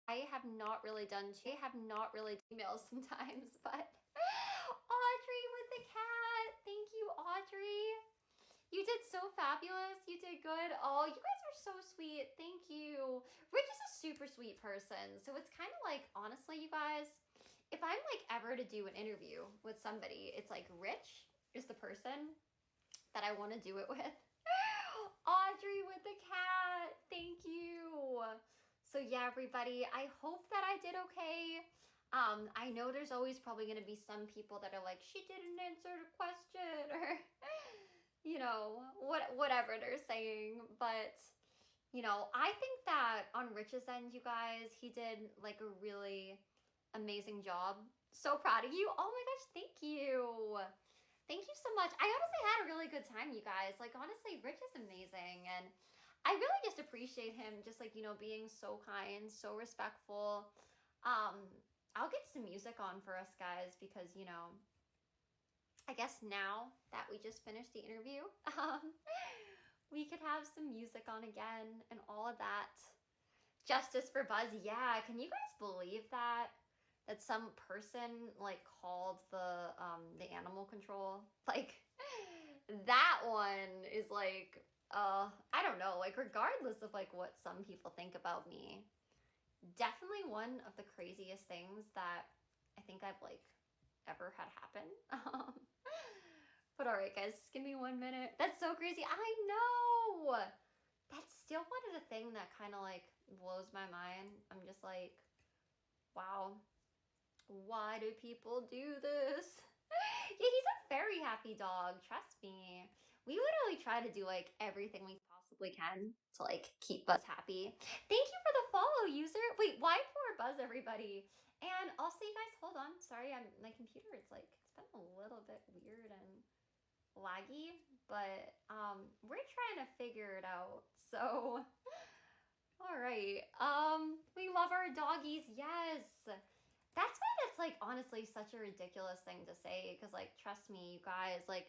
I have not really done emails sometimes, but Audrey with the cat. Thank you, Audrey. You did so fabulous. You did good. Oh, you guys are so sweet. Thank you. Rich is a super sweet person. So it's kind of like, honestly, you guys, if I'm like ever to do an interview with somebody, it's like Rich is the person that I want to do it with. Audrey with the cat. Thank you. So yeah, everybody, I hope that I did okay. I know there's always probably going to be some people that are like, she didn't answer the question, or you know, whatever they're saying. But you know, I think that on Rich's end, you guys, he did like a really amazing job. So proud of you. Oh my gosh, thank you. Thank you so much. I honestly had a really good time, you guys. Like, honestly, Rich is amazing. And I really just appreciate him just like, you know, being so kind, so respectful. Um, I'll get some music on for us guys because, you know, I guess now that we just finished the interview, we could have some music on again and all of that. Justice for Buzz. Yeah, can you guys believe that? That some person like called the animal control. Like that one is like I don't know, like regardless of like what some people think about me, definitely one of the craziest things that I think I've like ever had happen. But all right, guys, just give me 1 minute. That's so crazy. I know. That's still one of the things that kind of like blows my mind. I'm just like, wow, why do people do this? Yeah, he's a very happy dog. Trust me. We literally try to do like everything we possibly can to like keep Buzz happy. Thank you for the follow, user. Wait, why poor Buzz, everybody? And also, you guys, hold on. Sorry, my computer. It's like it's been a little bit weird and laggy, but we're trying to figure it out. So, all right. We love our doggies. Yes. That's why that's like honestly such a ridiculous thing to say because like trust me you guys, like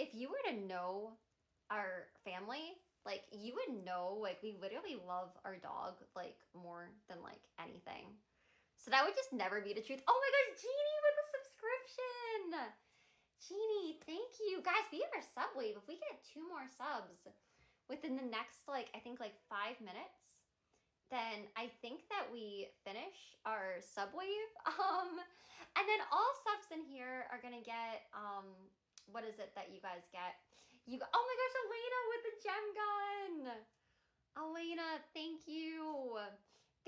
if you were to know our family, like you would know like we literally love our dog like more than like anything. So that would just never be the truth. Oh my gosh, Jeannie with the subscription. Jeannie, thank you. Guys, we have our sub wave. If we get 2 more subs within the next like I think like 5 minutes, then I think that we finish our subwave. And then all subs in here are gonna get what is it that you guys get? Oh my gosh, Elena with the gem gun. Elena, thank you.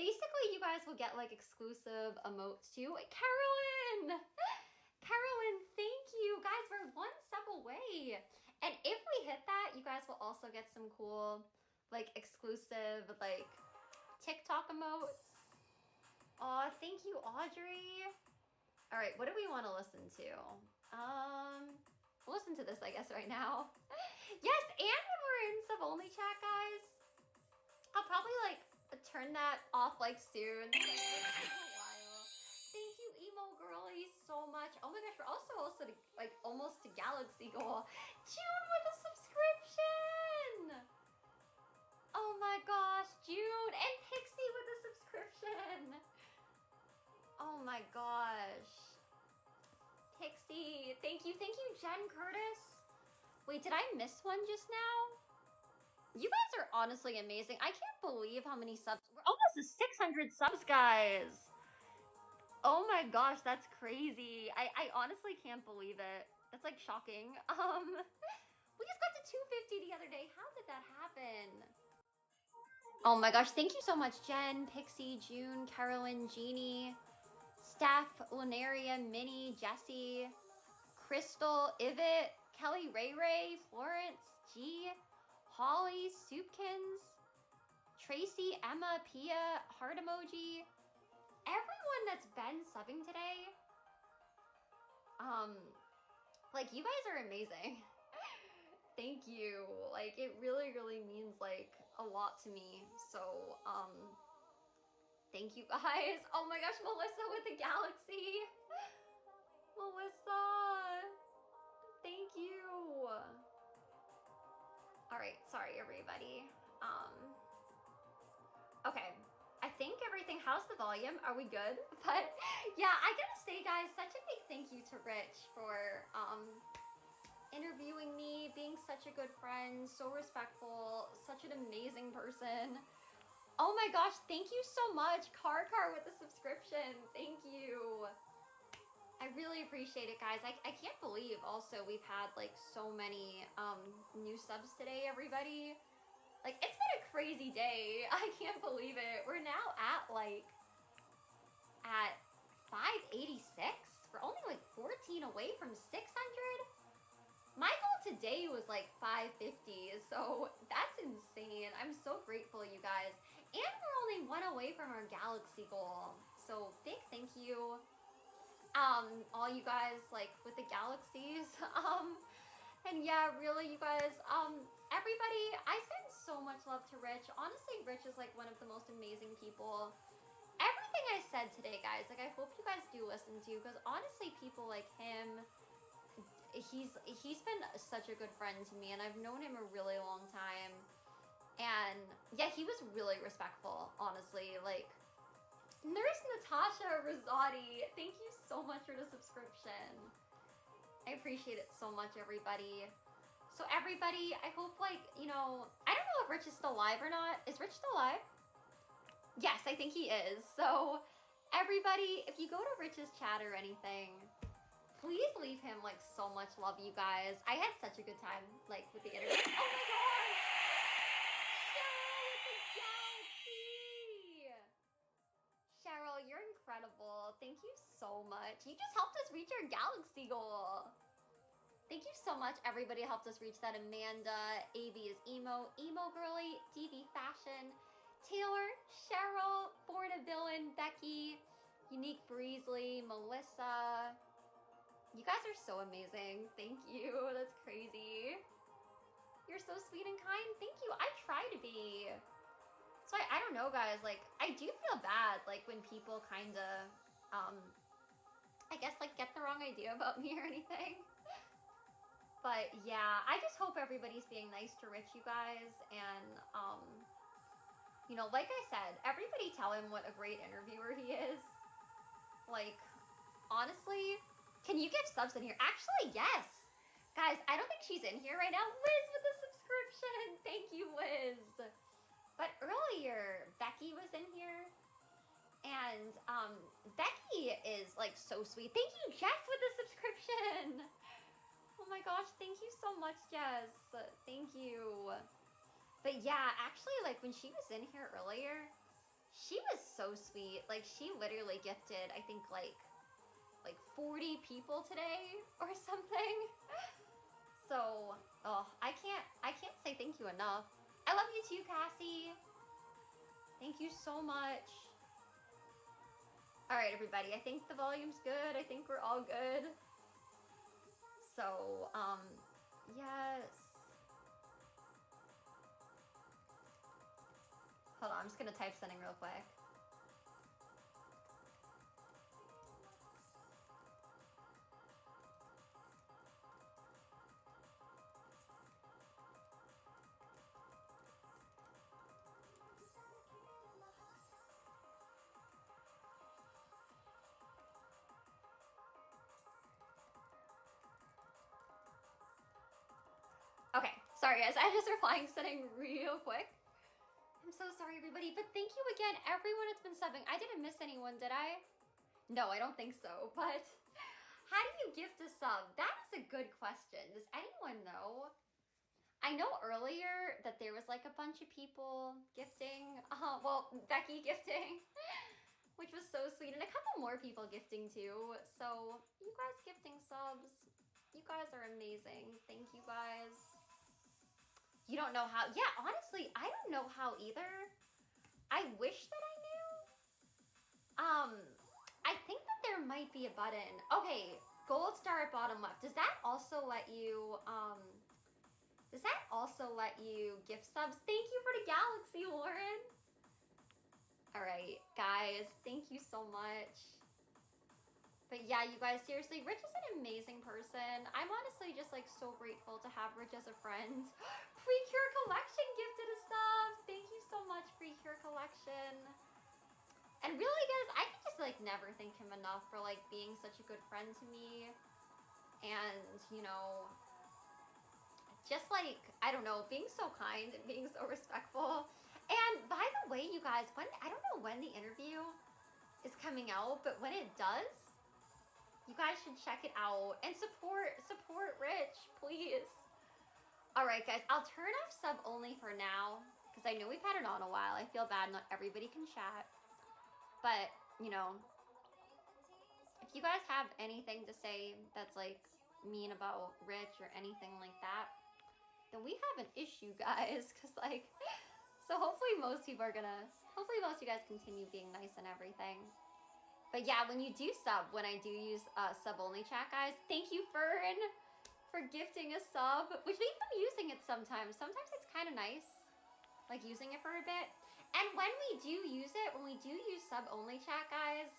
Basically, you guys will get like exclusive emotes too. Carolyn, Carolyn, thank you, guys. We're 1 sub away, and if we hit that, you guys will also get some cool like exclusive like TikTok emotes. Aw, thank you, Audrey. All right, what do we want to listen to? We'll listen to this, I guess, right now. Yes, and when we're in sub-only chat, guys, I'll probably, like, turn that off, like, soon. Like, a while. Thank you, emo girly, so much. Oh my gosh, we're also to, like, almost to Galaxy Goal. June with a subscription! Oh my gosh, June and Pixie with a subscription. Oh my gosh. Pixie, thank you. Thank you, Jen Curtis. Wait, did I miss one just now? You guys are honestly amazing. I can't believe how many subs. We're almost to 600 subs, guys. Oh my gosh, that's crazy. I honestly can't believe it. That's like shocking. We just got to 250 the other day. How did that happen? Oh my gosh, thank you so much, Jen, Pixie, June, Carolyn, Jeannie, Steph, Lunaria, Minnie, Jessie, Crystal, Ivit, Kelly Ray Ray, Florence G, Holly, Soupkins, Tracy, Emma, Pia, heart emoji, everyone that's been subbing today. Like, you guys are amazing. Thank you. Like, it really, really means, like, a lot to me. So, thank you guys. Oh my gosh, Melissa with the galaxy. Melissa. Thank you. All right, sorry, everybody. Okay. I think everything, how's the volume? Are we good? But yeah, I gotta say, guys, such a big thank you to Rich for, interviewing me, being such a good friend, so respectful, such an amazing person. Oh my gosh, thank you so much, Car with the subscription. Thank you. I really appreciate it, guys. I can't believe also we've had like so many new subs today, everybody. Like, it's been a crazy day. I can't believe it. We're now at 586. We're only like 14 away from 600. My goal today was like 550, so that's insane. I'm so grateful, you guys. And we're only one away from our galaxy goal. So big thank you, all you guys like with the galaxies. And yeah, really, you guys, everybody, I send so much love to Rich. Honestly, Rich is like one of the most amazing people. Everything I said today, guys, like I hope you guys do listen to, because honestly, people like him, he's been such a good friend to me, and I've known him a really long time. And yeah, he was really respectful, honestly. Like, Nurse Natasha Rosati, thank you so much for the subscription. I appreciate it so much, everybody. So everybody, I hope, like, you know, I don't know if Rich is still live or not. Is Rich still live? Yes, I think he is. So everybody, if you go to Rich's chat or anything, please leave him like so much love, you guys. I had such a good time like with the interview. Oh my gosh! Cheryl with the galaxy! Cheryl, you're incredible. Thank you so much. You just helped us reach our galaxy goal. Thank you so much, everybody helped us reach that. Amanda, AV is emo, emo girly, DV fashion, Taylor, Cheryl, Born a Villain, Becky, Unique Breezely, Melissa. You guys are so amazing. Thank you. That's crazy. You're so sweet and kind. Thank you. I try to be. So I don't know, guys. Like, I do feel bad, like, when people kind of, I guess, like, get the wrong idea about me or anything. But, yeah, I just hope everybody's being nice to Rich, you guys. And, you know, like I said, everybody tell him what a great interviewer he is. Like, honestly, can you give subs in here? Actually, yes. Guys, I don't think she's in here right now. Liz with the subscription. Thank you, Liz. But earlier, Becky was in here. And Becky is, like, so sweet. Thank you, Jess, with the subscription. Oh my gosh, thank you so much, Jess. Thank you. But yeah, actually, like, when she was in here earlier, she was so sweet. Like, she literally gifted, I think, like 40 people today or something. So, oh, I can't say thank you enough. I love you too, Cassie. Thank you so much. All right, everybody, I think the volume's good. I think we're all good. So, yes. Hold on, I'm just gonna type something real quick. Okay, sorry guys, I just replying something real quick. I'm so sorry, everybody, but thank you again, everyone that's been subbing. I didn't miss anyone, did I? No, I don't think so, but how do you gift a sub? That is a good question. Does anyone know? I know earlier that there was like a bunch of people gifting, well, Becky gifting, which was so sweet, and a couple more people gifting too. So, you guys gifting subs, You guys are amazing. Thank you guys. You don't know how. Yeah, honestly, I don't know how either. I wish that I knew. I think that there might be a button. Okay, gold star at bottom left. Does that also let you gift subs? Thank you for the galaxy, Lauren. All right, guys, thank you so much. But yeah, you guys, seriously, Rich is an amazing person. I'm honestly just like so grateful to have Rich as a friend. Precure Collection gifted a sub. Thank you so much, Precure Collection. And really, guys, I can just like never thank him enough for like being such a good friend to me. And, you know, just like, I don't know, being so kind and being so respectful. And by the way, you guys, I don't know when the interview is coming out, but when it does, you guys should check it out and support Rich, please. All right, guys, I'll turn off sub only for now because I know we've had it on a while. I feel bad not everybody can chat. But, you know, if you guys have anything to say that's like mean about Rich or anything like that, then we have an issue, guys, because like, so hopefully most of you guys continue being nice and everything. But yeah, when you do sub, when I do use sub only chat, guys, thank you, Fern, for gifting a sub, which we've been using it sometimes. Sometimes it's kind of nice, like using it for a bit. And when we do use sub only chat, guys,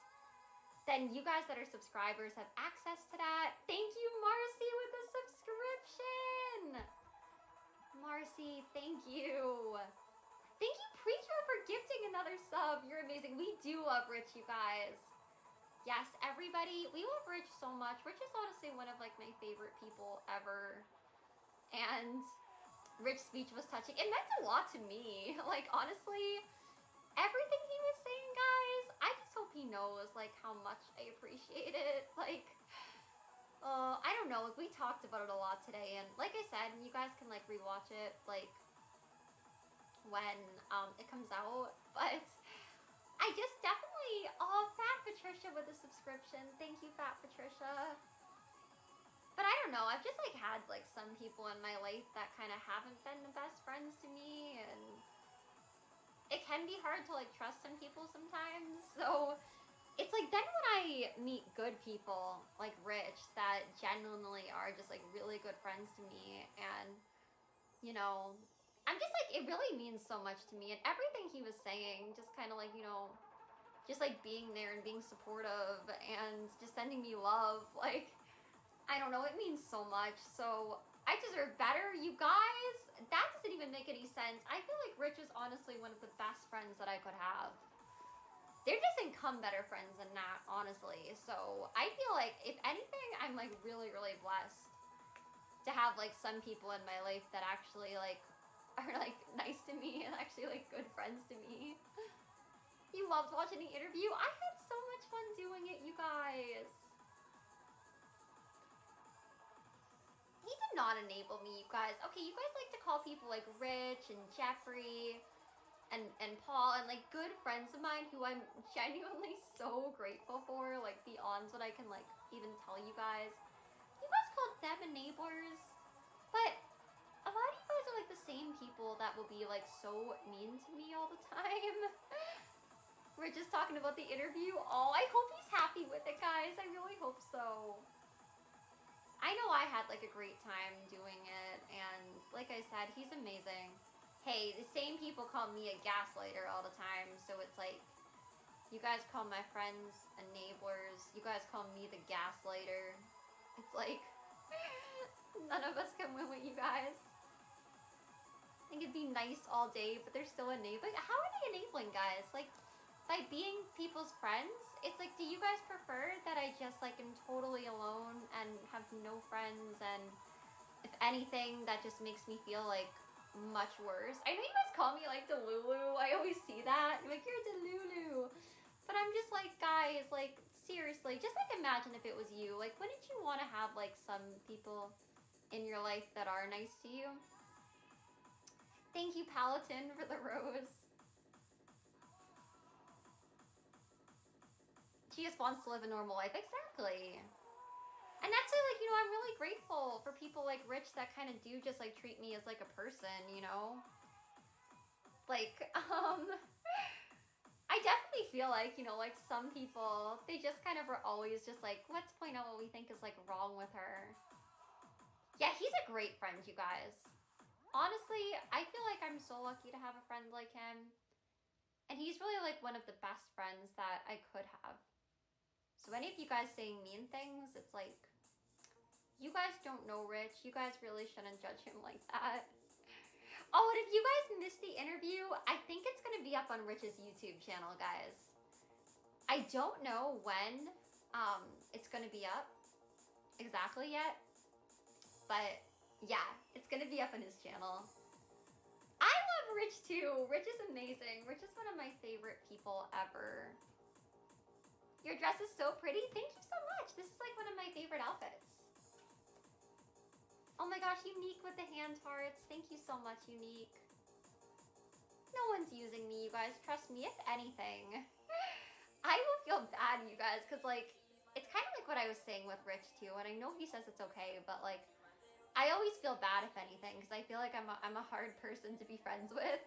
then you guys that are subscribers have access to that. Thank you, Marcy, with the subscription. Marcy, thank you. Thank you, Precure, for gifting another sub. You're amazing. We do love Rich, you guys. Yes, everybody, we love Rich so much. Rich is honestly one of like my favorite people ever. And Rich's speech was touching. It meant a lot to me. Like, honestly, everything he was saying, guys, I just hope he knows like how much I appreciate it. Like, I don't know, like we talked about it a lot today, and like I said, you guys can like rewatch it like when it comes out. But I just definitely, Fat Patricia with a subscription. Thank you, Fat Patricia. But I don't know, I've just like had like some people in my life that kind of haven't been the best friends to me, and it can be hard to like trust some people sometimes. So it's like then when I meet good people like Rich that genuinely are just like really good friends to me, and you know, I'm just like, it really means so much to me. And everything he was saying, just kind of like, you know, just like being there and being supportive and just sending me love, like, I don't know, it means so much. So I deserve better, you guys. That doesn't even make any sense. I feel like Rich is honestly one of the best friends that I could have. There doesn't come better friends than that, honestly. So I feel like, if anything, I'm like really, really blessed to have like some people in my life that actually like are like nice to me and actually like good friends to me. You loved watching the interview? I had so much fun doing it, you guys. He did not enable me, you guys. Okay, you guys like to call people like Rich and Jeffrey and Paul and like good friends of mine who I'm genuinely so grateful for, like beyond what I can like even tell you guys. You guys called them enablers, but a lot of you guys are like the same people that will be like so mean to me all the time. We're just talking about the interview. Oh, I hope he's happy with it, guys. I really hope so. I know I had like a great time doing it, and like I said, he's amazing. Hey, the same people call me a gaslighter all the time, so it's like, you guys call my friends enablers, you guys call me the gaslighter. It's like, none of us can win with you guys. I think it'd be nice all day, but they're still enabling. How are they enabling, guys? Like, by being people's friends, it's like, do you guys prefer that I just like am totally alone and have no friends, and if anything, that just makes me feel like much worse? I know you guys call me like Delulu. I always see that. You're like, you're Delulu. But I'm just like, guys, like, seriously, just like imagine if it was you. Like, wouldn't you want to have like some people in your life that are nice to you? Thank you, Paladin, for the rose. She just wants to live a normal life. Exactly. And that's why, like, you know, I'm really grateful for people like Rich that kind of do just like treat me as like a person, you know? Like, I definitely feel like, you know, like some people, they just kind of are always just like, let's point out what we think is like wrong with her. Yeah, he's a great friend, you guys. Honestly, I feel like I'm so lucky to have a friend like him. And he's really like one of the best friends that I could have. So any of you guys saying mean things, it's like, you guys don't know Rich. You guys really shouldn't judge him like that. Oh, and if you guys missed the interview, I think it's going to be up on Rich's YouTube channel, guys. I don't know when it's going to be up exactly yet. But yeah, it's going to be up on his channel. I love Rich too. Rich is amazing. Rich is one of my favorite people ever. Your dress is so pretty. Thank you so much. This is like one of my favorite outfits. Oh my gosh, Unique with the hand hearts. Thank you so much, Unique. No one's using me, you guys. Trust me, if anything. I will feel bad, you guys, because like, it's kind of like what I was saying with Rich too, and I know he says it's okay, but like, I always feel bad if anything, because I feel like I'm a hard person to be friends with.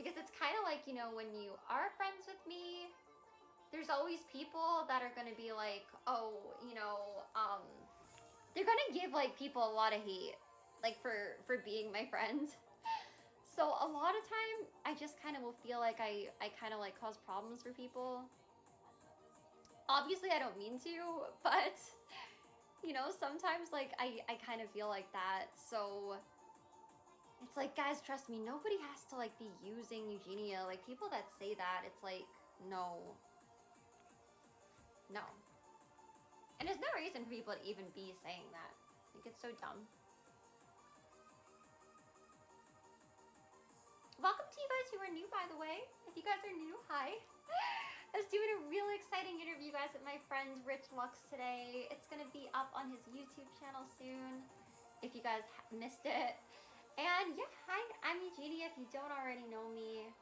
Because it's kind of like, you know, when you are friends with me, there's always people that are going to be like, oh, you know, they're going to give like people a lot of hate, like for being my friend. So a lot of time, I just kind of will feel like I kind of like cause problems for people. Obviously, I don't mean to, but you know, sometimes like I kind of feel like that. So it's like, guys, trust me, nobody has to like be using Eugenia. Like people that say that, it's like, no. No. And there's no reason for people to even be saying that. I think it's so dumb. Welcome to you guys who are new, by the way. If you guys are new, hi. I was doing a really exciting interview, guys, with my friend Rich Lux today. It's going to be up on his YouTube channel soon, if you guys missed it. And yeah, hi, I'm Eugenia, if you don't already know me.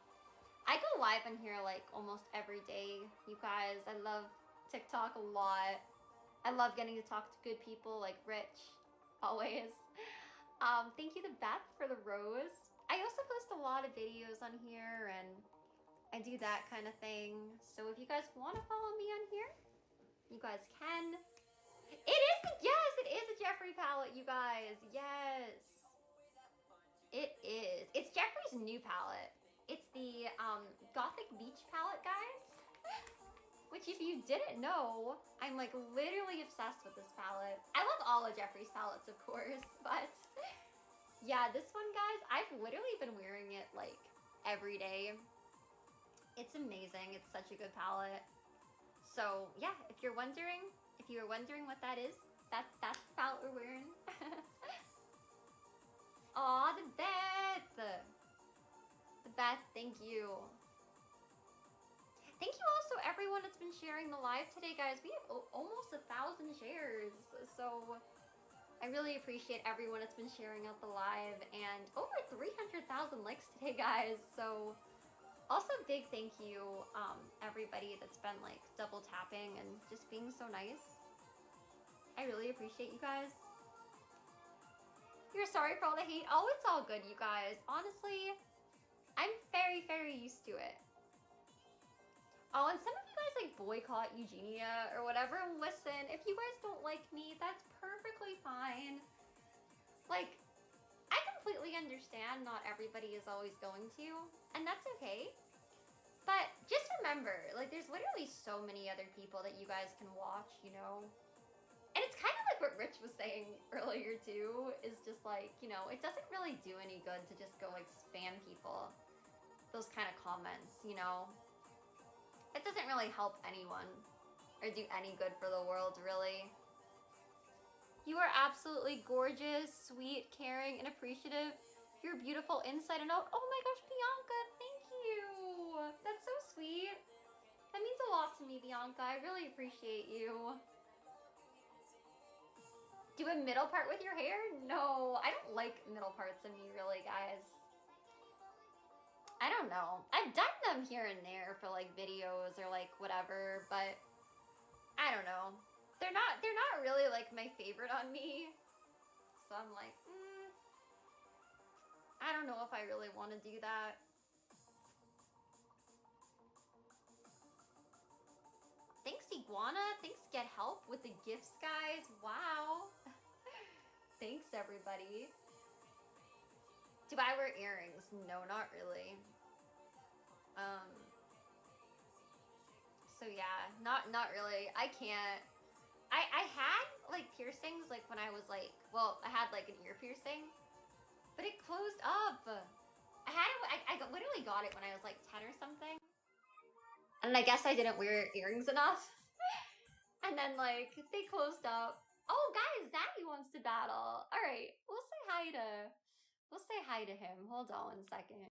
I go live on here like almost every day, you guys. I love TikTok a lot. I love getting to talk to good people like Rich, always. Thank you to Beth for the rose. I also post a lot of videos on here, and I do that kind of thing. So if you guys want to follow me on here, you guys can. It is, yes, it is a Jeffree palette, you guys. Yes. It is. It's Jeffree's new palette. It's the Gothic Beach palette, guys. Which, if you didn't know, I'm like literally obsessed with this palette. I love all of Jeffree's palettes, of course, but yeah, this one, guys, I've literally been wearing it like every day. It's amazing. It's such a good palette. So yeah, if you were wondering what that is, that's the palette we're wearing. Aw, the Beth! The Beth, thank you. Thank you also everyone that's been sharing the live today, guys. We have almost 1,000 shares, so I really appreciate everyone that's been sharing out the live, and over 300,000 likes today, guys. So also big thank you everybody that's been like double tapping and just being so nice. I really appreciate you guys. You're sorry for all the hate. Oh, it's all good, you guys. Honestly, I'm very, very used to it. Oh, and some of you guys like boycott Eugenia or whatever. Listen, if you guys don't like me, that's perfectly fine. Like, I completely understand not everybody is always going to, and that's okay. But just remember, like, there's literally so many other people that you guys can watch, you know? And it's kind of like what Rich was saying earlier, too, is just like, you know, it doesn't really do any good to just go, like, spam people. Those kind of comments, you know? It doesn't really help anyone or do any good for the world, really. You are absolutely gorgeous, sweet, caring, and appreciative. You're beautiful inside and out. Oh my gosh, Bianca, thank you. That's so sweet. That means a lot to me, Bianca. I really appreciate you. Do a middle part with your hair? No, I don't like middle parts of me, really, guys. I don't know. I've done them here and there for like videos or like whatever, but I don't know. they're not really like my favorite on me. So I'm like, I don't know if I really want to do that. Thanks, Iguana. Thanks, Get Help with the gifts, guys. Wow. Thanks, everybody. Do I wear earrings? No, not really. So yeah, not really. I can't. I had like piercings like when I was like, well, I had like an ear piercing, but it closed up. I had it. I literally got it when I was like 10 or something, and I guess I didn't wear earrings enough, and then like they closed up. Oh, guys, Zaddy wants to battle. All right, we'll say hi to him. Hold on 1 second.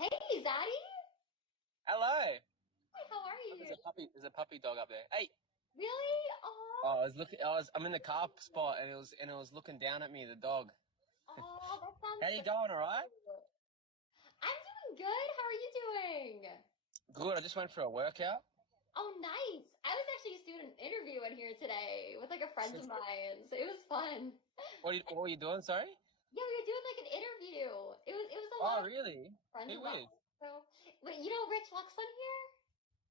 Hey, Zaddy. Hello. Hi, how are you? There's a puppy dog up there. Hey. Really? Oh, I'm in the car spot and it was looking down at me, the dog. Oh, that sounds. How you going, all right? I'm doing good. How are you doing? Good. I just went for a workout. Oh, nice. I was actually just doing an interview in here today with like a friend of mine, so it was fun. What were you doing, sorry? Yeah, we were doing like an interview. It was a Oh, lot. really? Friends Who of with? ours. So, wait, you know Rich Luxon here?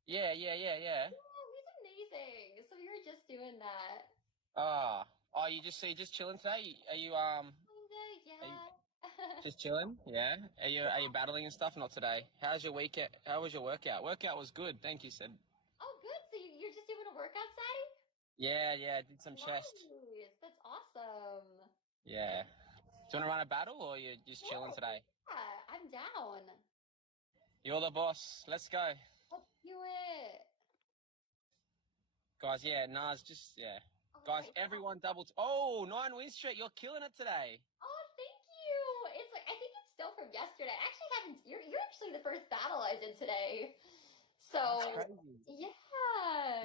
Yeah. Oh, he's amazing. So we were just doing that. Oh, you just chilling today? Are you Kinda, yeah. just chilling? Yeah. Are you battling and stuff? Not today. How was your workout? Workout was good. Thank you, Sid. Oh, good. So you're just doing a workout, Sadie? Yeah. I did some chest. Nice. That's awesome. Yeah. Do you want to run a battle or you just chilling today? Yeah, I'm down. You're the boss. Let's go. Let's do it. Guys, yeah, Nas, yeah. Guys, everyone Oh, 9 win streak. You're killing it today. Oh, thank you. It's like, I think it's still from yesterday. I actually haven't, you're actually the first battle I did today. So, that's crazy. Yeah.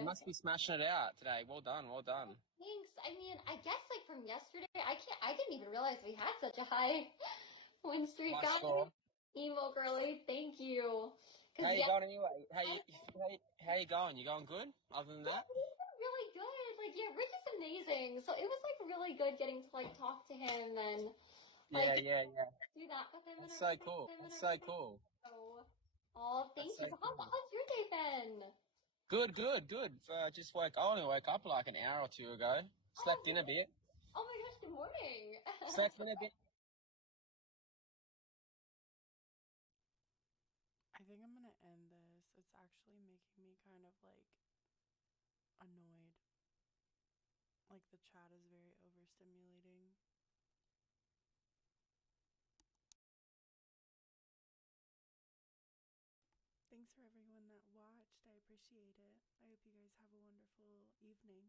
You must be smashing it out today. Well done. Thanks. I mean, I guess like from yesterday, I didn't even realize we had such a high win streak. Nice score. Emo girly, thank you. How you going anyway? How you going? You going good? Other than that? He's been really good. Like, yeah, Rick is amazing. So it was like really good getting to like talk to him and like Yeah. do that with him. That's so cool. That's so cool. Oh, thank you. So how's your day been? Good. I only woke up like an hour or two ago. Slept in a bit. Oh my gosh, good morning. Slept in a bit. I think I'm gonna end this. It's actually making me kind of like annoyed. Like the chat is very overstimulating. Thanks for everyone that watched. I appreciate it. I hope you guys have a wonderful evening.